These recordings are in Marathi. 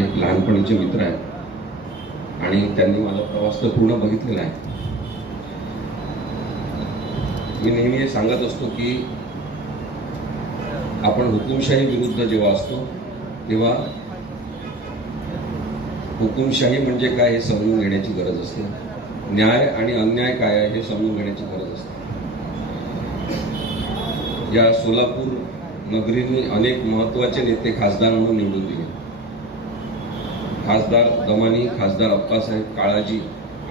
एक लहानपणीचे मित्र आहेत आणि त्यांनी माझा प्रवास तर पूर्ण बघितलेला आहे. मी नेहमी हे सांगत असतो की आपण हुकुमशाही विरुद्ध जेव्हा असतो तेव्हा हुकुमशाही म्हणजे काय हे समजून घेण्याची गरज असते. न्याय आणि अन्याय काय आहे हे समजून घेण्याची गरज असते. या सोलापूर नगरीने अनेक महत्वाचे नेते खासदार म्हणून निवडून दिले. खासदार दमानी, खासदार अप्पासाहेब काळाजी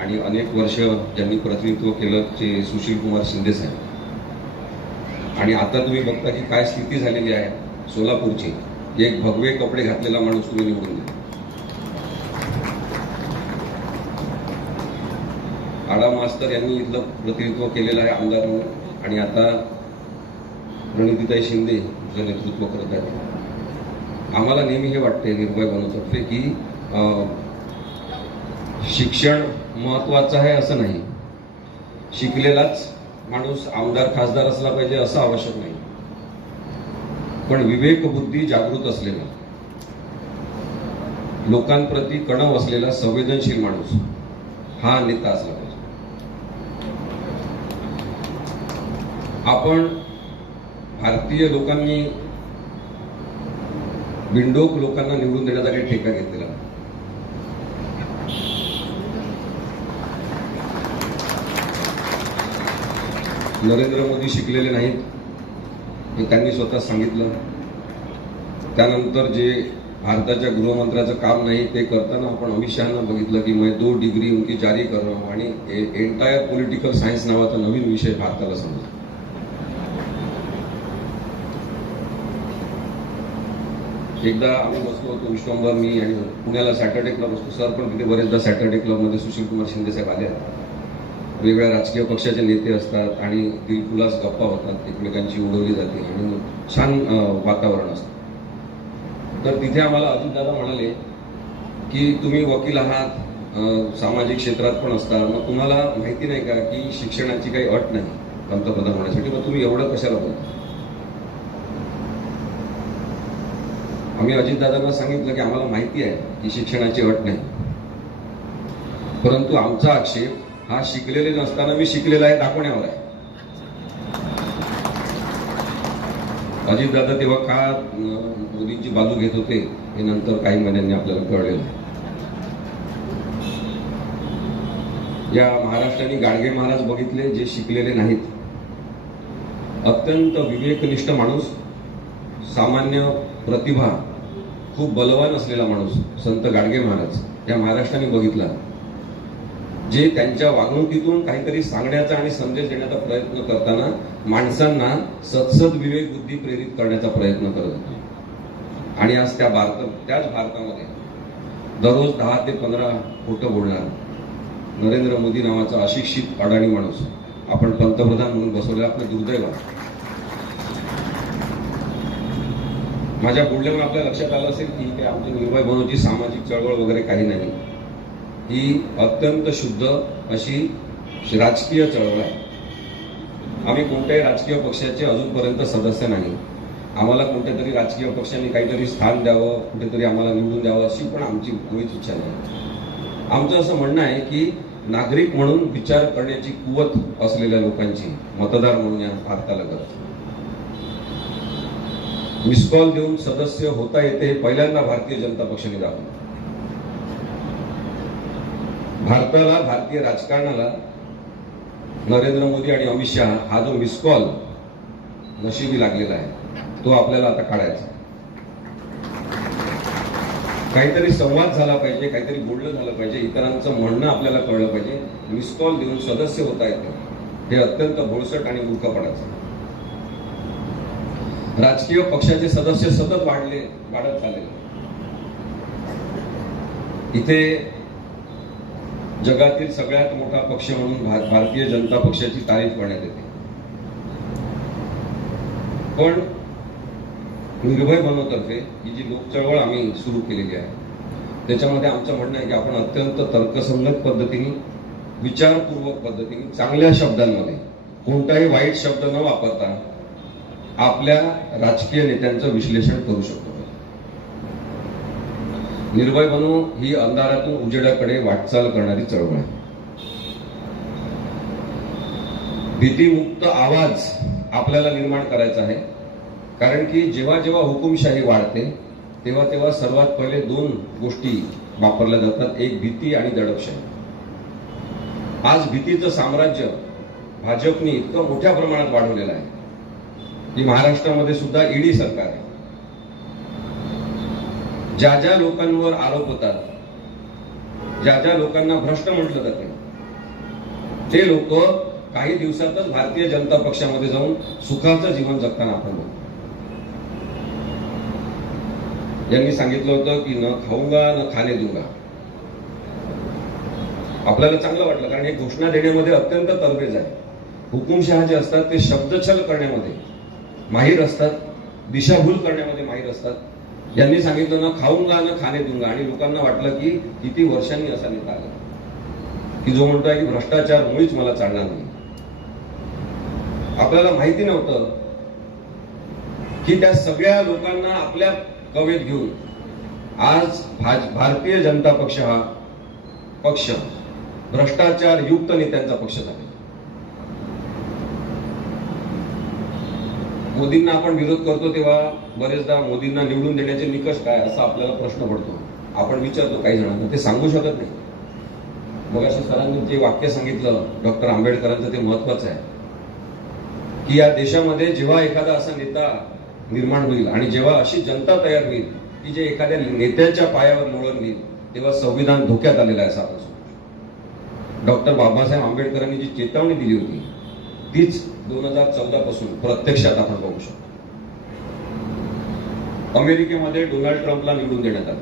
आणि अनेक वर्ष ज्यांनी प्रतिनिधित्व केलं ते सुशीलकुमार शिंदे साहेब. आणि आता तुम्ही बघता की काय स्थिती झालेली आहे सोलापूरची. एक भगवे कपडे घातलेला माणूस तुम्ही निवडून दिला. आडा मास्तर यांनी इथलं प्रतिनिधित्व केलेलं आहे आमदार म्हणून आणि आता रणजिताई शिंदे जे नेतृत्व करत आहेत. आम्हाला नेहमी हे वाटते निर्भय बनवतर्फे की शिक्षण महत्वाचं आहे असं नाही. शिकलेलाच माणूस आमदार खासदार असला पाहिजे असं आवश्यक नाही. पण विवेक बुद्धी जागृत असलेला, लोकांप्रती कणव असलेला संवेदनशील माणूस हा नेता असला पाहिजे. आपण भारतीय लोकांनी बिंडोक लोकांना निवडून देण्याचा काही ठेका घेतलेला. नरेंद्र मोदी शिकलेले नाहीत हे त्यांनी स्वतः सांगितलं. त्यानंतर जे भारताच्या गृहमंत्र्याचं काम नाही ते करताना आपण अमित शहाना बघितलं की मैं 2 डिग्री उनकी जारी कर रहा हूं आणि एंटायर पॉलिटिकल सायन्स नावाचा नवीन विषय भारताला समजला. एकदा आम्ही बसलो होतो विश्वंभर, मी आणि पुण्याला सॅटर्डे क्लब असतो सर, पण तिथे बरेचदा सॅटर्डे क्लबमध्ये सुशीलकुमार शिंदे साहेब आले. वेगवेगळ्या राजकीय पक्षाचे नेते असतात आणि दिलखुलास गप्पा होतात, एकमेकांची उडवली जाते आणि छान वातावरण असतं. तर तिथे आम्हाला अजितदादा म्हणाले की तुम्ही वकील आहात, सामाजिक क्षेत्रात पण असता, मग तुम्हाला माहिती नाही का की शिक्षणाची काही अट नाही पंतप्रधान होण्यासाठी, मग तुम्ही एवढं कशाला बोलता. आम्ही अजितदादांना सांगितलं की आम्हाला माहिती आहे की शिक्षणाची अट नाही, परंतु आमचा आक्षेप हा शिकलेले नसताना मी शिकलेला आहे दाखवण्यावर आहे. अजितदादा तेव्हा का मोदींची बाजू घेत होते हे नंतर काही महिन्यांनी आपल्याला कळलेलं. या महाराष्ट्राने गाडगे महाराज बघितले जे शिकलेले नाहीत. अत्यंत विवेकनिष्ठ माणूस, सामान्य प्रतिभा, खूप बलवान असलेला माणूस संत गाडगे महाराज या महाराष्ट्राने बघितला, जे त्यांच्या वागणुकीतून काहीतरी सांगण्याचा आणि संदेश देण्याचा प्रयत्न करताना माणसांना सत्सद विवेक बुद्धी प्रेरित करण्याचा प्रयत्न करत होते. आणि आज त्याच भारतामध्ये दररोज 10 ते 15 खोटं बोलणार नरेंद्र मोदी नावाचा अशिक्षित अडाणी माणूस आपण पंतप्रधान म्हणून बसवले. आपलं दुर्दैव आहे. माझ्या बोलण्यावर आपल्या लक्षात आलं असेल की आमची निर्भय बनवची सामाजिक चळवळ वगैरे काही नाही. ही अत्यंत शुद्ध अशी राजकीय चळवळ आहे. आम्ही कोणत्याही राजकीय पक्षाचे अजूनपर्यंत सदस्य नाही. आम्हाला कोणत्या तरी राजकीय पक्षांनी काहीतरी स्थान द्यावं, कुठेतरी आम्हाला निवडून द्यावं अशी पण आमची मुळीच इच्छा नाही. आमचं असं म्हणणं आहे की नागरिक म्हणून विचार करण्याची कुवत असलेल्या लोकांची मतदार म्हणून या भारताला गरज. मिस कॉल देऊन सदस्य होता येते हे पहिल्यांदा भारतीय जनता पक्षाने दाखवलं. भारताला, भारतीय राजकारणाला नरेंद्र मोदी आणि अमित शहा हा जो मिस कॉल नशिबी लागलेला आहे तो आपल्याला आता काढायचा. काहीतरी संवाद झाला पाहिजे, काहीतरी बोलणं झालं पाहिजे, इतरांचं म्हणणं आपल्याला कळलं पाहिजे. मिस कॉल देऊन सदस्य होता येतं हे अत्यंत भोळसट आणि मूर्खपणाचं. राजकीय पक्षाचे सदस्य सतत वाढत चालले. इथे जगातील सगळ्यात मोठा पक्ष म्हणून भारतीय जनता पक्षाची तारीफ करण्यात येते. पण निर्भय बनवतर्फे ही जी लोक चळवळ आम्ही सुरू केलेली आहे त्याच्यामध्ये आमचं म्हणणं आहे की आपण अत्यंत तर्कसंगत पद्धतीने, विचारपूर्वक पद्धतीने, चांगल्या शब्दांमध्ये, कोणताही वाईट शब्द न वापरता आपल्या राजकीय नेत्यांचं विश्लेषण करू शकतो. निर्भय बनू ही अंधारातून उजेडाकडे वाटचाल करणारी चळवळ आहे. भीतीमुक्त आवाज आपल्याला निर्माण करायचा आहे. कारण की जेव्हा जेव्हा हुकुमशाही वाढते तेव्हा तेव्हा सर्वात पहिले दोन गोष्टी वापरल्या जातात, एक भीती आणि दडपशाही. आज भीतीचं साम्राज्य भाजपने इतकं मोठ्या प्रमाणात वाढवलेलं आहे की महाराष्ट्रामध्ये सुद्धा ईडी सरकार आहे. ज्या ज्या लोकांवर आरोप होतात, ज्या ज्या लोकांना भ्रष्ट म्हटलं जाते, ते लोक काही दिवसातच भारतीय जनता पक्षामध्ये जाऊन सुखाचं जीवन जगताना आपण बघतो. यांनी सांगितलं होतं की न खाऊंगा न खाने दूंगा. आपल्याला चांगलं वाटलं कारण हे घोषणा देण्यामध्ये अत्यंत तरबेज आहे. हुकुमशहा जे असतात ते शब्दछल करण्यामध्ये माहीर असतात, दिशाभूल करण्यामध्ये माहीर असतात. यांनी सांगितलं न खाऊंगा न खाने दूंगा आणि लोकांना वाटलं की किती वर्षांनी असा नेता आला की जो म्हणतोय की भ्रष्टाचार मुळीच मला चालणार नाही. आपल्याला माहिती नव्हतं की त्या सगळ्या लोकांना आपल्या कवेत घेऊन आज भारतीय जनता पक्ष हा पक्ष भ्रष्टाचार युक्त नेत्यांचा पक्ष झाला. मोदींना आपण विरोध करतो तेव्हा बरेचदा मोदींना निवडून देण्याचे निकष काय असा आपल्याला प्रश्न पडतो. आपण विचारतो काही जणांना, ते सांगू शकत नाही. मग अशा सरांनी जे वाक्य सांगितलं डॉक्टर आंबेडकरांचं ते महत्वाचं आहे की या देशामध्ये जेव्हा एखादा असा नेता निर्माण होईल आणि जेव्हा अशी जनता तयार होईल की जे एखाद्या नेत्याच्या पायावर लोळण घेईल तेव्हा संविधान धोक्यात आलेलं आहे. असं आपण समजू. डॉक्टर बाबासाहेब आंबेडकरांनी जी चेतावणी दिली होती तीच 2014 पासून प्रत्यक्षात आपण बघू शकतो. अमेरिकेमध्ये डोनाल्ड ट्रम्पला निवडून देण्यात आलं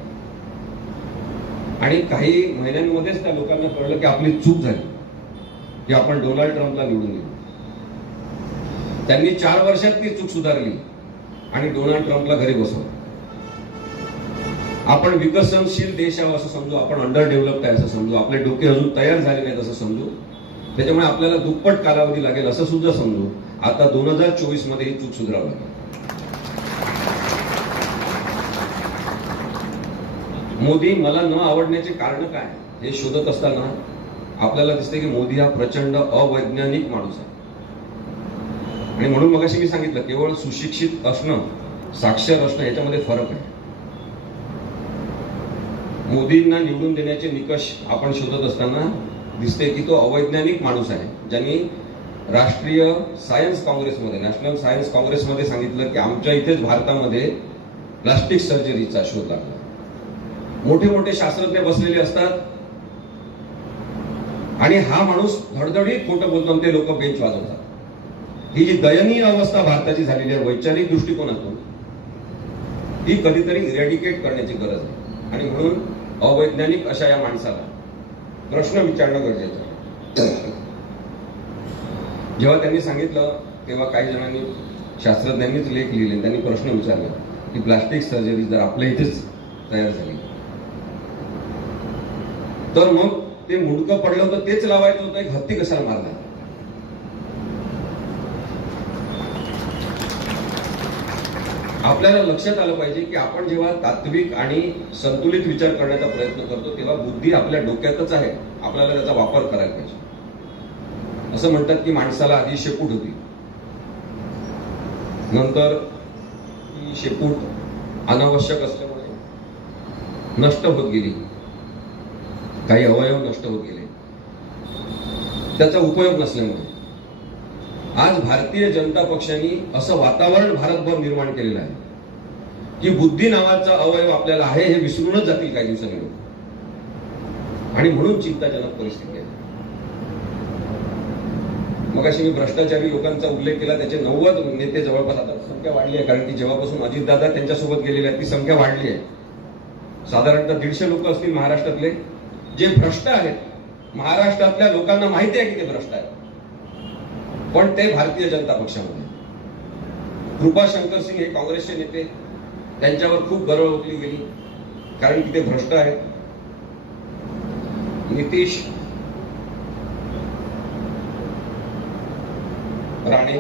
आणि काही महिन्यांमध्येच त्या लोकांना कळलं की आपली चूक झाली की आपण डोनाल्ड ट्रम्पला निवडून दिलं. त्यांनी 4 वर्षात ती चूक सुधारली आणि डोनाल्ड ट्रम्पला घरी बसवलं. आपण विकसनशील देश आहोत असं समजू, आपण अंडर डेव्हलप्ड आहे असं समजू, आपले डोके अजून तयार झाले नाहीत असं समजू, त्याच्यामुळे आपल्याला दुप्पट कालावधी लागेल असं सुद्धा समजू. आता 2024 मध्ये ही चूक सुधारावी लागेल. मोदी मला न आवडण्याचे कारण काय हे शोधत असताना आपल्याला दिसते की मोदी हा प्रचंड अवैज्ञानिक माणूस आहे. आणि म्हणून मगाशी मी सांगितलं केवळ सुशिक्षित असणं, साक्षर असणं याच्यामध्ये फरक आहे. मोदींना निवडून देण्याचे निकष आपण शोधत असताना दिसते की तो अवैज्ञानिक माणूस आहे, ज्यांनी राष्ट्रीय सायन्स काँग्रेसमध्ये, नॅशनल सायन्स काँग्रेसमध्ये सांगितलं की आमच्या इथेच भारतामध्ये प्लास्टिक सर्जरीचा शोध लागला. मोठे मोठे शास्त्रज्ञ बसलेले असतात आणि हा माणूस धडधडीत खोटं बोलतो आणि ते लोक बेंच वाजवतात. ही जी दयनीय अवस्था भारताची झालेली आहे वैचारिक दृष्टिकोनातून, ही कधीतरी इरॅडिकेट करण्याची गरज आहे. आणि म्हणून अवैज्ञानिक अशा या माणसाला प्रश्न विचारणं गरजेचं आहे. जेव्हा त्यांनी सांगितलं तेव्हा काही जणांनी, शास्त्रज्ञांनीच लेख लिहिले, त्यांनी प्रश्न विचारला की प्लास्टिक सर्जरी जर आपल्या इथेच तयार झाली तर मग ते मुंडकं पडलं होतं तेच लावायचं होतं, एक हत्ती कशाला मारला. आपल्याला लक्षात आलं पाहिजे की आपण जेव्हा तात्विक आणि संतुलित विचार करण्याचा प्रयत्न करतो तेव्हा बुद्धी आपल्या डोक्यातच आहे, आपल्याला त्याचा वापर करायला पाहिजे. असं म्हणतात की माणसाला आधी शेपूट होती, नंतर ही शेपूट अनावश्यक असल्यामुळे नष्ट होत गेली, काही अवयव नष्ट होत गेले, त्याचा उपयोग नसल्यामुळे आज भारतीय जनता पक्षाने असं वातावरण भारतभर निर्माण केलेलं आहे की बुद्धी नावाचा अवयव आपल्याला आहे हे विसरूनच जातील काही दिवसांनी लोक. आणि म्हणून चिंताजनक परिस्थिती आहे. मग अशी मी भ्रष्टाचारी लोकांचा उल्लेख केला, त्याचे 90 नेते जवळपास, आता संख्या वाढली आहे कारण की जेव्हापासून अजितदादा त्यांच्यासोबत गेलेले आहेत ती संख्या वाढली आहे. साधारणतः 150 लोक असतील महाराष्ट्रातले जे भ्रष्ट आहेत. महाराष्ट्रातल्या लोकांना माहिती आहे की ते भ्रष्ट आहेत, पण ते भारतीय जनता पक्षामध्ये. कृपा शंकर सिंग हे काँग्रेसचे नेते, त्यांच्यावर खूप गरळ ओकली गेली कारण की ते भ्रष्ट आहेत. नितीश राणे,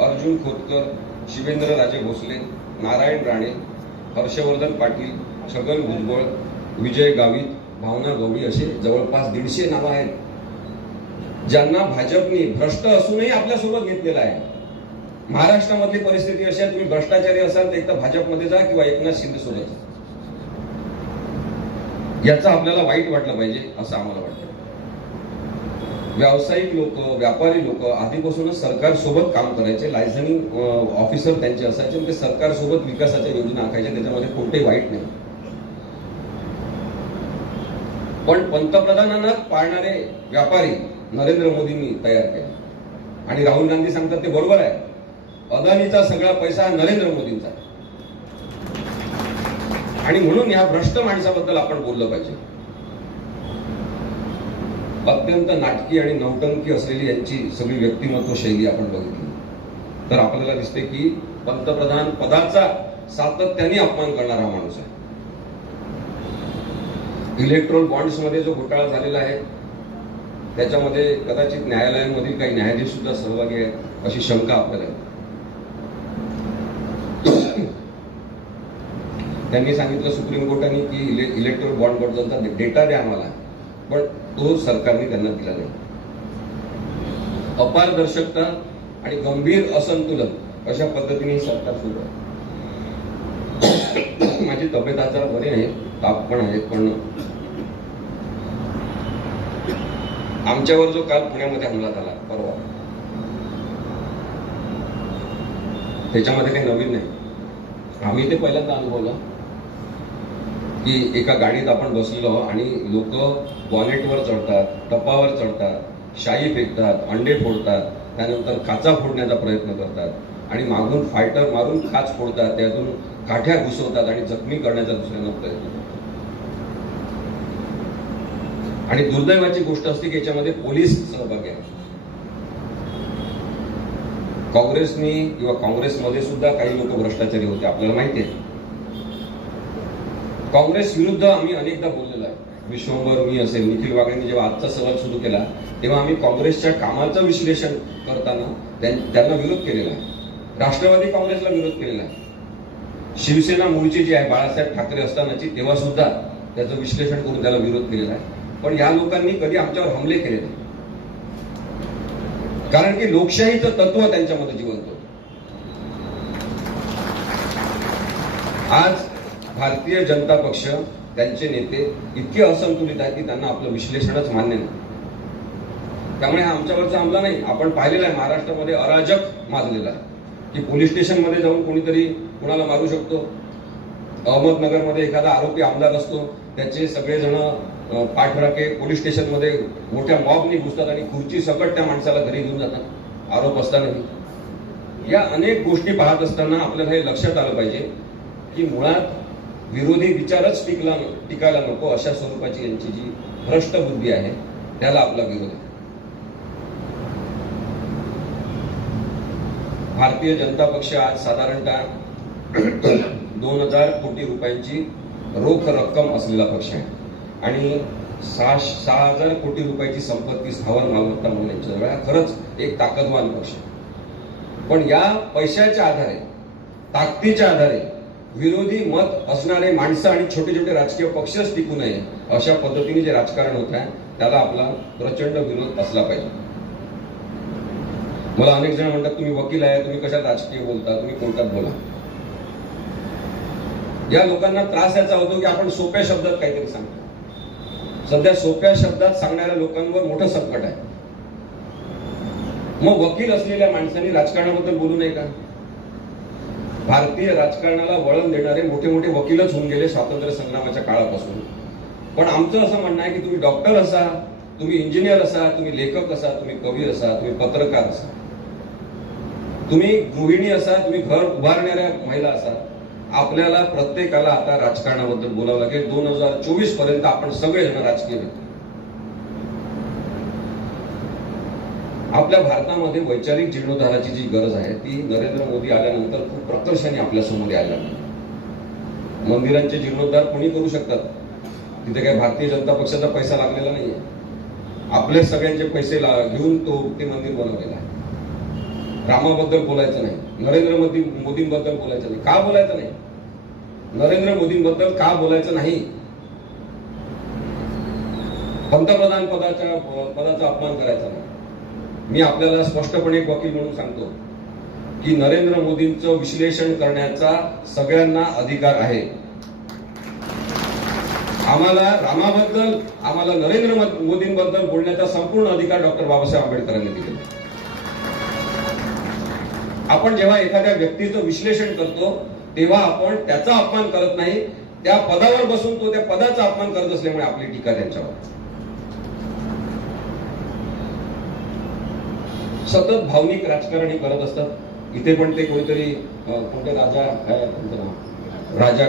अर्जुन खोतकर, शिवेंद्र राजे भोसले, नारायण राणे, हर्षवर्धन पाटील, छगन भुजबळ, विजय गावित, भावना गवळी असे जवळपास 150 नावं आहेत, ज्यांना भाजपने भ्रष्ट असूनही आपल्यासोबत घेतलेला आहे. महाराष्ट्रामधली परिस्थिती अशी आहे, तुम्ही भ्रष्टाचारी असाल तर एक तर भाजपमध्ये जा किंवा एकनाथ शिंदे सोबत. याचा आपल्याला वाईट वाटलं पाहिजे असं आम्हाला वाटतं. व्यावसायिक लोक, व्यापारी लोक आधीपासूनच सरकार सोबत काम करायचे, लायसनिंग ऑफिसर त्यांचे असायचे, ते सरकार सोबत विकासाच्या योजना आखायच्या, त्याच्यामध्ये कोणतेही वाईट नाही. पण पंतप्रधानांना पाळणारे व्यापारी नरेंद्र मोदींनी तयार केले आणि राहुल गांधी सांगतात ते बरोबर आहे. अदानीचा सगळा पैसा नरेंद्र मोदींचा आणि म्हणून या भ्रष्ट माणसाबद्दल आपण बोललं पाहिजे. अत्यंत नाटकी आणि नौटंकी असलेली यांची सगळी व्यक्तिमत्व शैली आपण बघितली तर आपल्याला दिसते की पंतप्रधान पदाचा सातत्याने अपमान करणारा माणूस आहे. इलेक्ट्रोल बॉन्ड्स मध्ये जो घोटाळा झालेला आहे त्याच्यामध्ये कदाचित न्यायालयांमधील काही न्यायाधीश सुद्धा सहभागी आहेत अशी शंका आपल्याला आहे. त्यांनी सांगितलं सुप्रीम कोर्टाने की इलेक्ट्रोल बॉन्ड बद्दलचा डेटा द्या आम्हाला, पण तो सरकारने त्यांना दिला नाही. अपारदर्शकता आणि गंभीर असंतुलन अशा पद्धतीने सरकार सुरू आहे. माझी तब्येत आज जरा बरी आहे, ताप पण आहे, पण आमच्यावर जो काल पुण्यामध्ये हमला झाला परवा, त्याच्यामध्ये काही नवीन नाही. आम्ही ते पहिल्यांदा अनुभवलं की एका गाडीत आपण बसलेलो आणि लोक बॉनेटवर चढतात, टपावर चढतात, शाई फेकतात, अंडे फोडतात, त्यानंतर काचा फोडण्याचा प्रयत्न करतात आणि मागून फायटर मारून काच फोडतात, त्यातून काठ्या घुसवतात आणि जखमी करण्याचा दुसऱ्यांना प्रयत्न करतात. आणि दुर्दैवाची गोष्ट असते की याच्यामध्ये पोलीस सहभागी आहेत. काँग्रेसनी किंवा काँग्रेसमध्ये सुद्धा काही लोक भ्रष्टाचारी होते, आपल्याला माहिती आहे. काँग्रेस विरुद्ध आम्ही अनेकदा बोललेलो आहे. विश्वंभर, मी असेल, निखिल वागळेंनी जेव्हा आजचा सवाल सुरू केला तेव्हा आम्ही काँग्रेसच्या कामाचं विश्लेषण करताना त्यांना विरोध केलेला आहे. राष्ट्रवादी काँग्रेसला विरोध केलेला आहे. शिवसेना मूळची जी आहे बाळासाहेब ठाकरे असतानाची तेव्हा सुद्धा त्याचं विश्लेषण करून त्याला विरोध केलेला आहे. पण या लोकांनी कधी आमच्यावर हमले केले नाही, कारण की लोकशाहीचं तत्व त्यांच्यामध्ये जिवंत होतं. आज भारतीय जनता पक्ष, त्यांचे नेते इतके असंतुलित आहेत की त्यांना आपलं विश्लेषणच मान्य नाही. त्यामुळे हा आमच्यावरचा हमला नाही. आपण पाहिलेला आहे महाराष्ट्रामध्ये अराजक माजलेला आहे की पोलीस स्टेशनमध्ये जाऊन कोणीतरी कुणाला मारू शकतो. अहमदनगरमध्ये एखादा आरोपी आमदार असतो, त्याचे सगळेजण पाठराखे पोलीस स्टेशनमध्ये मोठ्या मॉबनी घुसतात आणि खुर्ची सकट त्या माणसाला घरी घेऊन जातात आरोप असतानाही. या अनेक गोष्टी पाहत असताना आपल्याला हे लक्षात आलं पाहिजे की मुळात विरोधी विचारच टिकायला नको अशा स्वरूपाची यांची जी भ्रष्ट बुद्धी आहे त्याला आपला विरोध आहे. भारतीय जनता पक्ष आज साधारणतः 2000 कोटी रुपयांची रोख रक्कम असलेला पक्ष आहे आणि 6,000 कोटी रुपयाची संपत्ती, स्थावर मालमत्ता म्हणून यांच्याजवळ खरंच एक ताकदवान पक्ष आहे. पण या पैशाच्या आधारे, ताकदीच्या आधारे विरोधी मत असणारे माणसं आणि छोटे छोटे राजकीय पक्षच टिकू नये अशा पद्धतीने जे राजकारण होत आहे त्याला आपला प्रचंड विरोध असला पाहिजे. मला अनेक जण म्हणतात तुम्ही वकील आहे, तुम्ही कशात राजकीय बोलता, तुम्ही कोर्टात बोला. या लोकांना त्रास याचा होतो की आपण सोप्या शब्दात काहीतरी सांगतो. सध्या सोप्या शब्दात सांगणाऱ्या लोकांवर मोठं संकट आहे. मग वकील असलेल्या माणसांनी राजकारणाबद्दल बोलू नये का? भारतीय राजकारणाला वळण देणारे मोठे मोठे वकीलच होऊन गेले स्वातंत्र्य संग्रामाच्या काळापासून. पण आमचं असं म्हणणं आहे की तुम्ही डॉक्टर असा, तुम्ही इंजिनियर असा, तुम्ही लेखक असा, तुम्ही कवी असा, तुम्ही पत्रकार असा, तुम्ही गृहिणी असा, तुम्ही घर उभारणाऱ्या महिला असा, आपल्याला प्रत्येकाला आता राजकारणाबद्दल बोलावं लागेल. 2024 पर्यंत आपण सगळेजण राजकीय व्यक्ती. आपल्या भारतामध्ये वैचारिक जीर्णोद्धाराची जी गरज आहे ती नरेंद्र मोदी आल्यानंतर खूप प्रकर्षाने आपल्या समोर यायला लागली. मंदिरांचे जीर्णोद्धार कोणी करू शकतात, तिथे काही भारतीय जनता पक्षाचा पैसा लागलेला नाहीये. आपले सगळ्यांचे पैसे घेऊन ते मंदिर बनवलेलं आहे. रामाबद्दल बोलायचं नाही, नरेंद्र मोदींबद्दल बोलायचं नाही. का बोलायचं नाही? नरेंद्र मोदींबद्दल का बोलायचं नाही? पंतप्रधान पदाचा अपमान करायचा नाही. मी आपल्याला स्पष्टपणे एक वकील म्हणून सांगतो की नरेंद्र मोदींचं विश्लेषण करण्याचा सगळ्यांना अधिकार आहे. आम्हाला रामाबद्दल, आम्हाला नरेंद्र मोदींबद्दल बोलण्याचा संपूर्ण अधिकार डॉक्टर बाबासाहेब आंबेडकरांनी दिलेला. आपण जेव्हा एखाद्या व्यक्तीचं विश्लेषण करतो तेव्हा आपण त्याचा अपमान करत नाही, त्या पदावर बसून तो त्या पदाचा अपमान करत असल्यामुळे आपली टीका त्यांच्यावर. सतत भावनिक राजकारण हे करत असतात. इथे पण ते कोणीतरी कोणते राजा काय त्यांचं नाव, राजा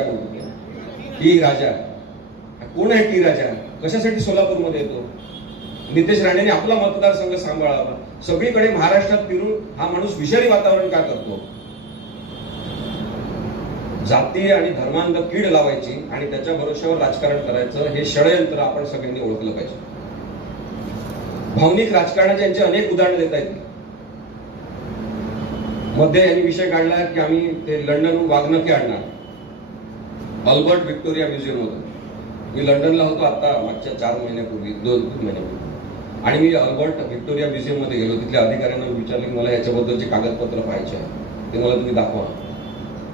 टी राजा, कोण आहे टी राजा, कशासाठी सोलापूरमध्ये येतो? नितेश राणेने आपला मतदारसंघ सांभाळावा. सगळीकडे महाराष्ट्रात फिरून हा माणूस विषारी वातावरण का करतो? जाती आणि धर्मांध कीड लावायची आणि त्याच्या भरोश्यावर राजकारण करायचं, हे षडयंत्र आपण सगळ्यांनी ओळखलं पाहिजे. भावनिक राजकारणाचे यांचे अनेक उदाहरणं देता येतील. मध्ये यांनी विषय काढला की आम्ही ते लंडनहून वाघनखे आणणार अल्बर्ट व्हिक्टोरिया म्युझियम मधून. मी लंडनला होतो आता मागच्या 4 महिन्यापूर्वी, 2 महिन्यापूर्वी, आणि मी अल्बर्ट व्हिक्टोरिया म्युझियम मध्ये गेलो. तिथल्या अधिकाऱ्यांना विचारले की मला याच्याबद्दलचे कागदपत्र पाहायचे आहे, ते मला तुम्ही दाखवा.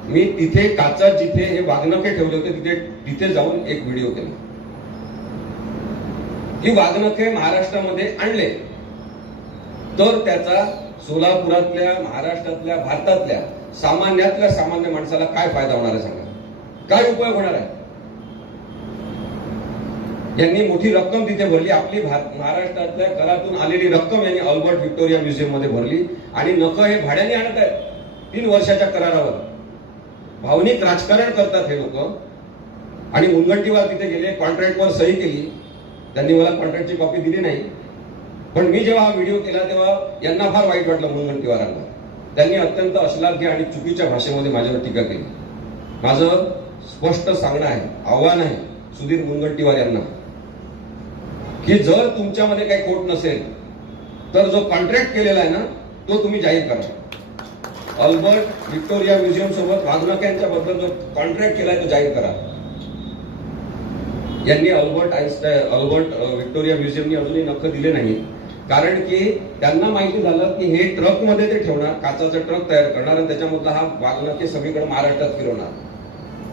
मी तिथे काचात जिथे हे वाघनखे ठेवले होते तिथे जाऊन एक व्हिडिओ केला. ही वाघनखे महाराष्ट्रामध्ये आणले तर त्याचा सोलापुरातल्या, महाराष्ट्रातल्या, भारतातल्या सामान्यातल्या सामान्य माणसाला काय फायदा होणार आहे सांगा? काय उपयोग होणार आहे? यांनी मोठी रक्कम तिथे भरली. आपली महाराष्ट्रातल्या करातून आलेली रक्कम यांनी अल्बर्ट व्हिक्टोरिया म्युझियम मध्ये भरली आणि नख हे भाड्याने आणत आहेत 3 वर्षाच्या करारावर. भावनिक राजकारण करतात हे लोक. आणि मुनगंटीवार तिथे गेले, कॉन्ट्रॅक्टवर सही केली. त्यांनी मला कॉन्ट्रॅक्टची कॉपी दिली नाही, पण मी जेव्हा हा व्हिडिओ केला तेव्हा यांना फार वाईट वाटलं मुनगंटीवारांना. त्यांनी अत्यंत अश्लाघ्य आणि चुकीच्या भाषेमध्ये माझ्यावर टीका केली. माझं स्पष्ट सांगणं आहे, आव्हान आहे सुधीर मुनगंटीवार यांना की जर तुमच्यामध्ये काही खोट नसेल तर जो कॉन्ट्रॅक्ट केलेला आहे ना तो तुम्ही जाहीर करा. अल्बर्ट व्हिक्टोरिया म्युझियम सोबत वाघनखे यांच्या बद्दल जो कॉन्ट्रॅक्ट केलाय तो जाहीर करा. यांनी अल्बर्ट व्हिक्टोरिया म्युझियमनी अजूनही नक्क दिले नाही, कारण की त्यांना माहिती झालं की हे ट्रकमध्ये ते ठेवणार, काचाचा ट्रक तयार करणार आणि त्याच्यामधला हा वाघनखे सगळीकडे महाराष्ट्रात फिरवणार.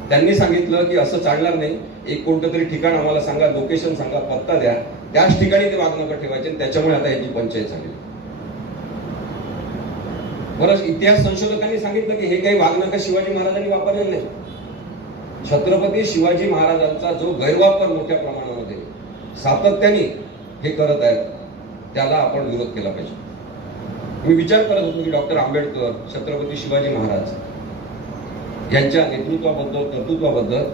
त्यांनी सांगितलं की असं चालणार नाही, एक कोणतं तरी ठिकाण आम्हाला सांगा, लोकेशन सांगा, पत्ता द्या, त्याच ठिकाणी ते वाघनखे ठेवायचे. त्याच्यामुळे आता याची पंचायत झाली. बरं, इतिहास संशोधकांनी सांगितलं की हे काही वाघनखे शिवाजी महाराजांनी वापरलेले नाही. छत्रपती शिवाजी महाराजांचा जो गैरवापर मोठ्या प्रमाणामध्ये सातत्याने हे करत आहेत त्याला आपण विरोध केला पाहिजे. मी विचार करत होतो की डॉक्टर आंबेडकर, छत्रपती शिवाजी महाराज यांच्या नेतृत्वाबद्दल, कर्तृत्वाबद्दल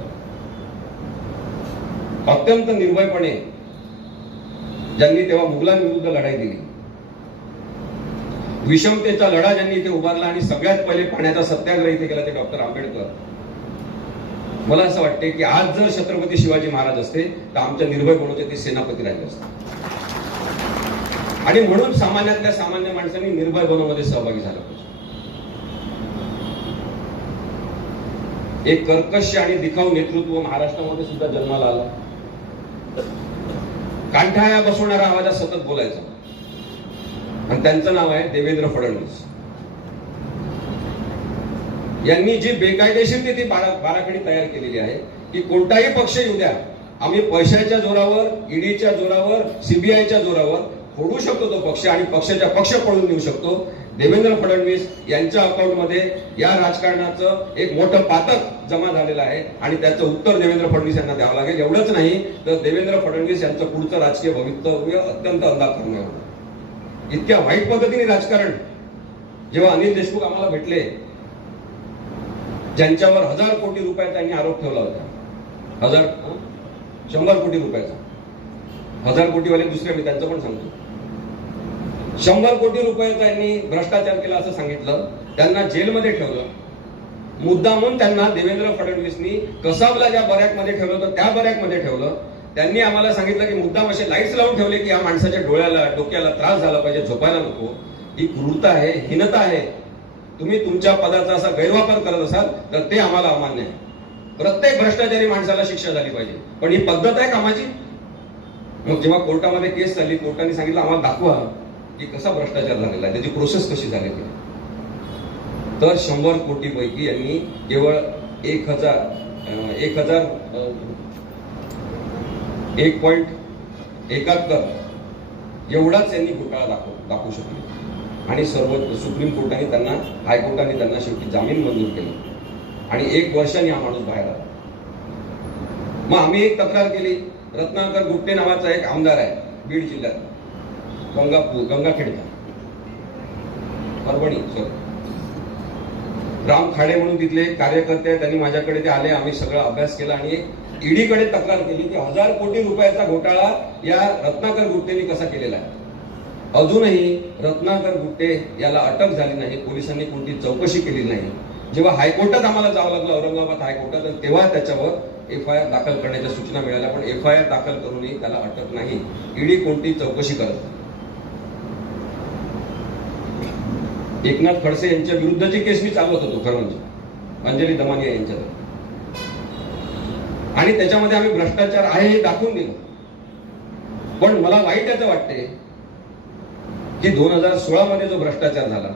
अत्यंत निर्भयपणे ज्यांनी तेव्हा मुघलांविरुद्ध लढाई दिली, विषमतेचा लढा ज्यांनी इथे उभारला आणि सगळ्यात पहिले पाण्याचा सत्याग्रह इथे केला ते डॉक्टर आंबेडकर. मला असं वाटते की आज जर छत्रपती शिवाजी महाराज असते तर आमच्या निर्भयपणाचे ते सेनापती राहिले असते. आणि म्हणून सामान्यातल्या सामान्य माणसांनी निर्भय बनवण्यामध्ये सहभागी झालं पाहिजे. एक कर्कश आणि दिखाऊ नेतृत्व महाराष्ट्रामध्ये सुद्धा जन्माला आला. कांठाया बसवणाऱ्या आवाजात सतत बोलायचं, आणि त्यांचं नाव आहे देवेंद्र फडणवीस. यांनी जी बेकायदेशीर ती बाराखडी तयार केलेली आहे की कोणताही पक्ष येऊ द्या, आम्ही पैशाच्या जोरावर, ईडीच्या जोरावर, सीबीआयच्या जोरावर फोडू शकतो तो पक्ष आणि पक्षाच्या पक्ष पळून नेऊ शकतो. देवेंद्र फडणवीस यांच्या अकाउंटमध्ये या राजकारणाचं एक मोठं पातक जमा झालेलं आहे आणि त्याचं उत्तर देवेंद्र फडणवीस यांना द्यावं लागेल. एवढंच नाही तर देवेंद्र फडणवीस यांचं पुढचं राजकीय भवितव्य अत्यंत अंधाधुंद होतं. इतक्या वाईट पद्धतीने राजकारण. जेव्हा अनिल देशमुख आम्हाला भेटले, ज्यांच्यावर 1000 कोटी रुपयाचा त्यांनी आरोप ठेवला होता, 100 कोटी रुपयाचा, 1000 कोटीवाले दुसरे, मी त्यांचं पण सांगतो, 100 कोटी रुपयाचा यांनी भ्रष्टाचार केला असं सांगितलं. त्यांना जेलमध्ये ठेवलं. मुद्दामून त्यांना देवेंद्र फडणवीसनी कसाबला ज्या बरॅकमध्ये ठेवलं होतं त्या बरॅकमध्ये ठेवलं. त्यांनी आम्हाला सांगितलं की मुद्दाम असे लाईट्स लावून ठेवले की या माणसाच्या डोळ्याला, डोक्याला त्रास झाला पाहिजे, झोपायला नको. ही क्रूरता आहे, हीनता आहे. तुम्ही तुमच्या पदाचा असा गैरवापर करत असाल तर ते आम्हाला अमान्य आहे. प्रत्येक भ्रष्टाचारी माणसाला शिक्षा झाली पाहिजे, पण ही पद्धत आहे कामाची. मग जेव्हा कोर्टामध्ये केस झाली, कोर्टाने सांगितलं आम्हाला दाखवा की कसा भ्रष्टाचार झालेला आहे, त्याची प्रोसेस कशी झालेली आहे. तर 100 कोटी पैकी यांनी केवळ 1.71 एवढाच यांनी घोटाळा दाखवू शकले. आणि सुप्रीम कोर्टाने त्यांना, हायकोर्टाने त्यांना शेवटी जामीन मंजूर केला आणि 1 वर्षांनी हा माणूस बाहेर आला. मग आम्ही एक तक्रार केली. रत्नाकर गुट्टे नावाचा एक आमदार आहे बीड जिल्ह्यात, गंगाखेडचा, परभणी, राम खाडे म्हणून तिथले कार्यकर्ते आहेत, त्यांनी माझ्याकडे ते आले. आम्ही सगळा अभ्यास केला आणि ईडीकडे तक्रार केली की 1000 कोटी रुपयाचा घोटाळा या रत्नाकर गुट्टेंनी कसा केलेला आहे. अजूनही रत्नाकर गुट्टे याला अटक झाली नाही, पोलिसांनी कोणती चौकशी केली नाही. जेव्हा हायकोर्टात आम्हाला जावं लागलं, औरंगाबाद हायकोर्टात, तेव्हा त्याच्यावर FIR दाखल करण्याच्या सूचना मिळाल्या, पण FIR दाखल करूनही त्याला अटक नाही. ईडी कोणती चौकशी करत. एकनाथ खडसे यांच्या विरुद्धची केस मी चालवत होतो, खरं म्हणजे अंजली दमानिया यांच्यावर, आणि त्याच्यामध्ये आम्ही भ्रष्टाचार आहे हे दाखवून दिलं. पण मला वाईट याचं वाटते की 2016 मध्ये जो भ्रष्टाचार झाला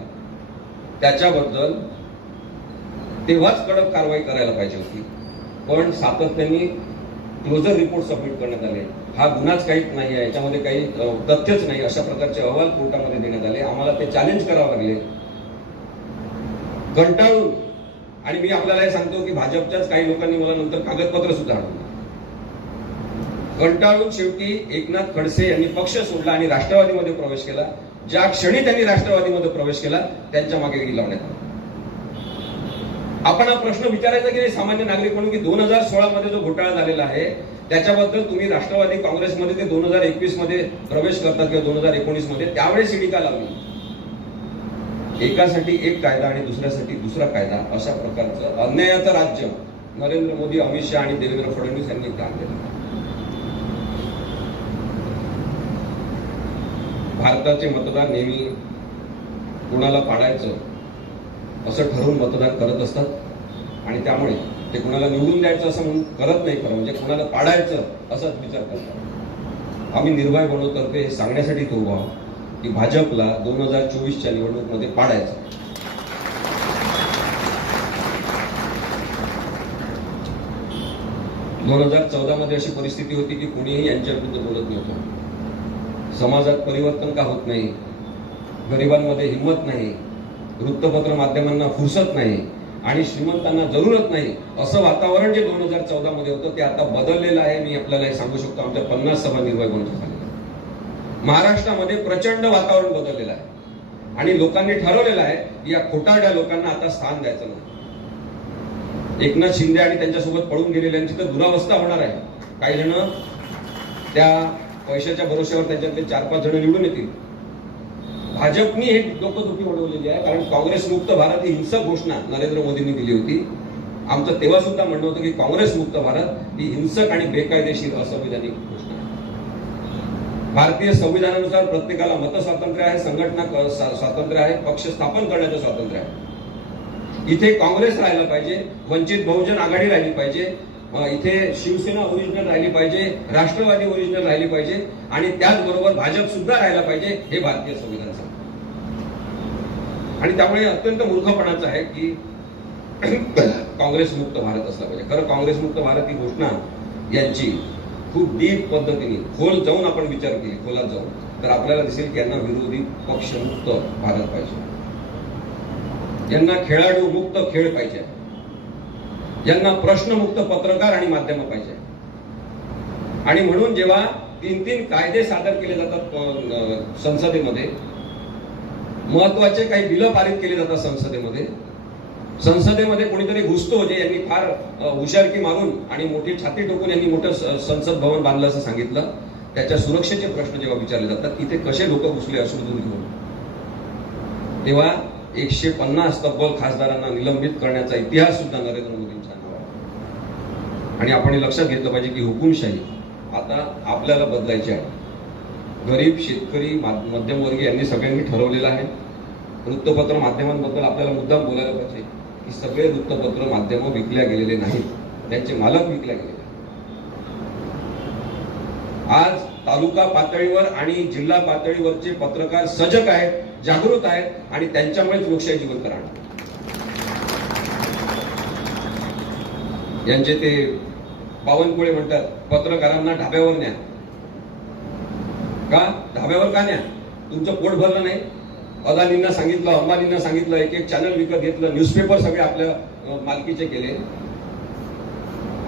त्याच्याबद्दल तेव्हाच कडक कारवाई करायला पाहिजे होती. पण सातत्याने क्लोजर रिपोर्ट सबमिट करण्यात आले. हा गुन्हाच काहीच नाही आहे, याच्यामध्ये काही तथ्यच नाही, अशा प्रकारचे अहवाल कोर्टामध्ये देण्यात आले. आम्हाला ते चॅलेंज करावं लागले कंटाळून. आणि मी आपल्याला हे सांगतो की भाजपच्याच काही लोकांनी मला नंतर कागदपत्र सुद्धा आणलं. कंटाळून शेवटी एकनाथ खडसे यांनी पक्ष सोडला आणि राष्ट्रवादीमध्ये प्रवेश केला. ज्या क्षणी त्यांनी राष्ट्रवादीमध्ये प्रवेश केला त्यांच्या मागे ईडी लावण्यात आली. आपण हा प्रश्न विचारायचा की सामान्य नागरिक म्हणून की 2016 मध्ये जो घोटाळा झालेला आहे त्याच्याबद्दल तुम्ही राष्ट्रवादी काँग्रेसमध्ये ते 2021 मध्ये प्रवेश करतात किंवा 2019 मध्ये, त्यावेळेस ईडी का लावली. एकासाठी एक कायदा आणि दुसऱ्यासाठी दुसरा कायदा, अशा प्रकारचं अन्यायाचं राज्य नरेंद्र मोदी, अमित शहा आणि देवेंद्र फडणवीस यांनी काम केलं. भारताचे मतदार नेहमी कुणाला पाडायचं असं ठरवून मतदान करत असतात आणि त्यामुळे ते कुणाला निवडून द्यायचं असं म्हणून करत नाही, खरं म्हणजे कुणाला पाडायचं असाच विचार करतात. आम्ही निर्भय बनवतर्फे हे सांगण्यासाठी तो उभा की भाजपला 2024च्या निवडणुकीमध्ये पाडायचं. दोन 2014 मध्ये अशी परिस्थिती होती की कुणीही यांच्या विरुद्ध बोलत नव्हतं. समाजात परिवर्तन का होत नाही, गरिबांमध्ये हिंमत नाही, वृत्तपत्र माध्यमांना फुरसत नाही आणि श्रीमंतांना जरूरत नाही, असं वातावरण जे 2014 मध्ये होतं ते आता बदललेलं आहे. मी आपल्याला हे सांगू शकतो, आमच्या 50 सभा निर्भय बनवच्या झालेल्या. महाराष्ट्रामध्ये प्रचंड वातावरण बदललेलं आहे आणि लोकांनी ठरवलेलं आहे की या खोटारड्या लोकांना आता स्थान द्यायचं नाही. एकनाथ शिंदे आणि त्यांच्यासोबत पळून गेलेल्यांची तर दुरावस्था होणार आहे. काही जण त्या पैशाच्या भरोश्यावर त्यांच्यातले 4-5 जण निवडून येतील. भाजपनी हे डोकंदुखी उडवलेली आहे, कारण काँग्रेस मुक्त भारत ही हिंसक घोषणा नरेंद्र मोदींनी दिली होती. आमचं तेव्हा सुद्धा म्हणणं होतं की काँग्रेस मुक्त भारत ही हिंसक आणि बेकायदेशीर असंवैधानिक घोषणा आहे. भारतीय संविधानानुसार प्रत्येकाला मतस्वातंत्र्य आहे, संघटना स्वातंत्र्य आहे, पक्ष स्थापन करण्याचं स्वातंत्र्य आहे. इथे काँग्रेस राहायला पाहिजे, वंचित बहुजन आघाडी राहिली पाहिजे, इथे शिवसेना ओरिजिनल राहिली पाहिजे, राष्ट्रवादी ओरिजिनल राहिली पाहिजे आणि त्याचबरोबर भाजप सुद्धा राहायला पाहिजे, हे भारतीय संविधान सांगतं. आणि त्यामुळे अत्यंत मूर्खपणाचं आहे की काँग्रेस मुक्त भारत असला पाहिजे. खरं काँग्रेस मुक्त भारत ही घोषणा यांची खूप डीप पद्धतीने खोल जाऊन आपण विचार केली, खोलात जाऊन, तर आपल्याला दिसेल की यांना विरोधी पक्ष मुक्त भारत पाहिजे, यांना खेळाडू मुक्त खेळ पाहिजे, यांना प्रश्नमुक्त पत्रकार आणि माध्यम पाहिजे. आणि म्हणून जेव्हा 3-3 कायदे सादर केले जातात संसदेमध्ये, महत्वाचे काही बिलं पारित केली जातात संसदेमध्ये कोणीतरी घुसतो, जे यांनी फार हुशारकी मारून आणि मोठी छाती टोकून यांनी मोठं संसद भवन बांधलं असं सांगितलं. त्याच्या सुरक्षेचे प्रश्न जेव्हा विचारले जातात की ते कसे लोक घुसले अश्रूधूर घेऊन, तेव्हा 150 तब्बल खासदारांना निलंबित करण्याचा इतिहास सुद्धा नरेंद्र मोदींच्या नावावर. आणि आपण हे लक्षात घेतलं पाहिजे की हुकुमशाही आता आपल्याला बदलायची आहे. गरीब, शेतकरी, मध्यमवर्गीय यांनी सगळ्यांनी ठरवलेलं आहे. वृत्तपत्र माध्यमांबद्दल आपल्याला मुद्दाम बोलायला पाहिजे की सगळे वृत्तपत्र माध्यम विकल्या गेलेले नाहीत, त्यांचे मालक विकल्या गेलेले. आज तालुका पातळीवर आणि जिल्हा पातळीवरचे पत्रकार सजग आहेत, जागृत आहेत आणि त्यांच्यामुळेच लोकशाही जिवंत राहणार. यांचे ते बावनकुळे म्हणतात पत्रकारांना ढाब्यावर न्या. का ढाब्यावर का न्या? तुमचं पोट भरलं नाही? अदानींना सांगितलं, अंबानींना सांगितलं, एक एक चॅनल विकत घेतलं, न्यूजपेपर सगळे आपल्या मालकीचे केले.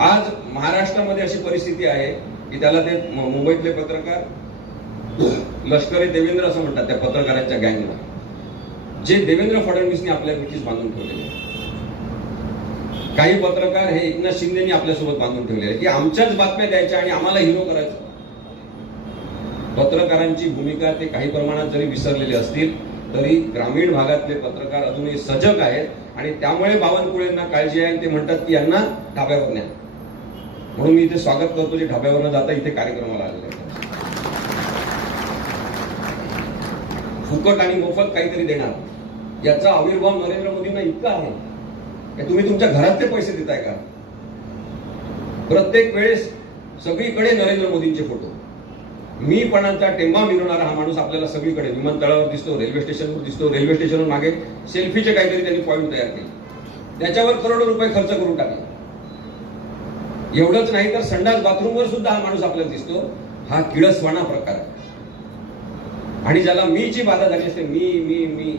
आज महाराष्ट्रामध्ये अशी परिस्थिती आहे की त्याला ते मुंबईतले पत्रकार लष्करी देवेंद्र असं म्हणतात त्या पत्रकारांच्या गँगला, जे देवेंद्र फडणवीसने आपल्या मिठीस बांधून ठेवलेले. काही पत्रकार हे एकनाथ शिंदेनी आपल्यासोबत बांधून ठेवले की आमच्याच बातम्या द्यायच्या आणि आम्हाला हिरो करायचं. पत्रकारांची भूमिका ते काही प्रमाणात जरी विसरलेले असतील तरी ग्रामीण भागातले पत्रकार अजूनही सजग आहेत आणि त्यामुळे बावनकुळेंना काळजी आहे. ते म्हणतात की यांना ढाब्यावर न्या. म्हणून मी इथे स्वागत करतो जे ढाब्यावर न जाता इथे कार्यक्रमाला आलेले आहेत. फुकट आणि मोफत काहीतरी देणार याचा आविर्भाव नरेंद्र मोदींना इतका आहे की तुम्ही तुमच्या घरातले पैसे देताय का? प्रत्येक वेळेस सगळीकडे नरेंद्र मोदींचे फोटो. मीपणाचा टेंबा मिरवणारा हा माणूस आपल्याला सगळीकडे विमानतळावर दिसतो, रेल्वे स्टेशनवर दिसतो. रेल्वे स्टेशनवर मागे सेल्फीचे काहीतरी त्यांनी पॉइंट तयार केले, त्याच्यावर करोडो रुपये खर्च करून टाकले. एवढंच नाही तर संडास बाथरूमवर सुद्धा हा माणूस आपल्याला दिसतो. हा किळसवाणा प्रकार आहे आणि ज्याला मीची बाधा झाली असते, मी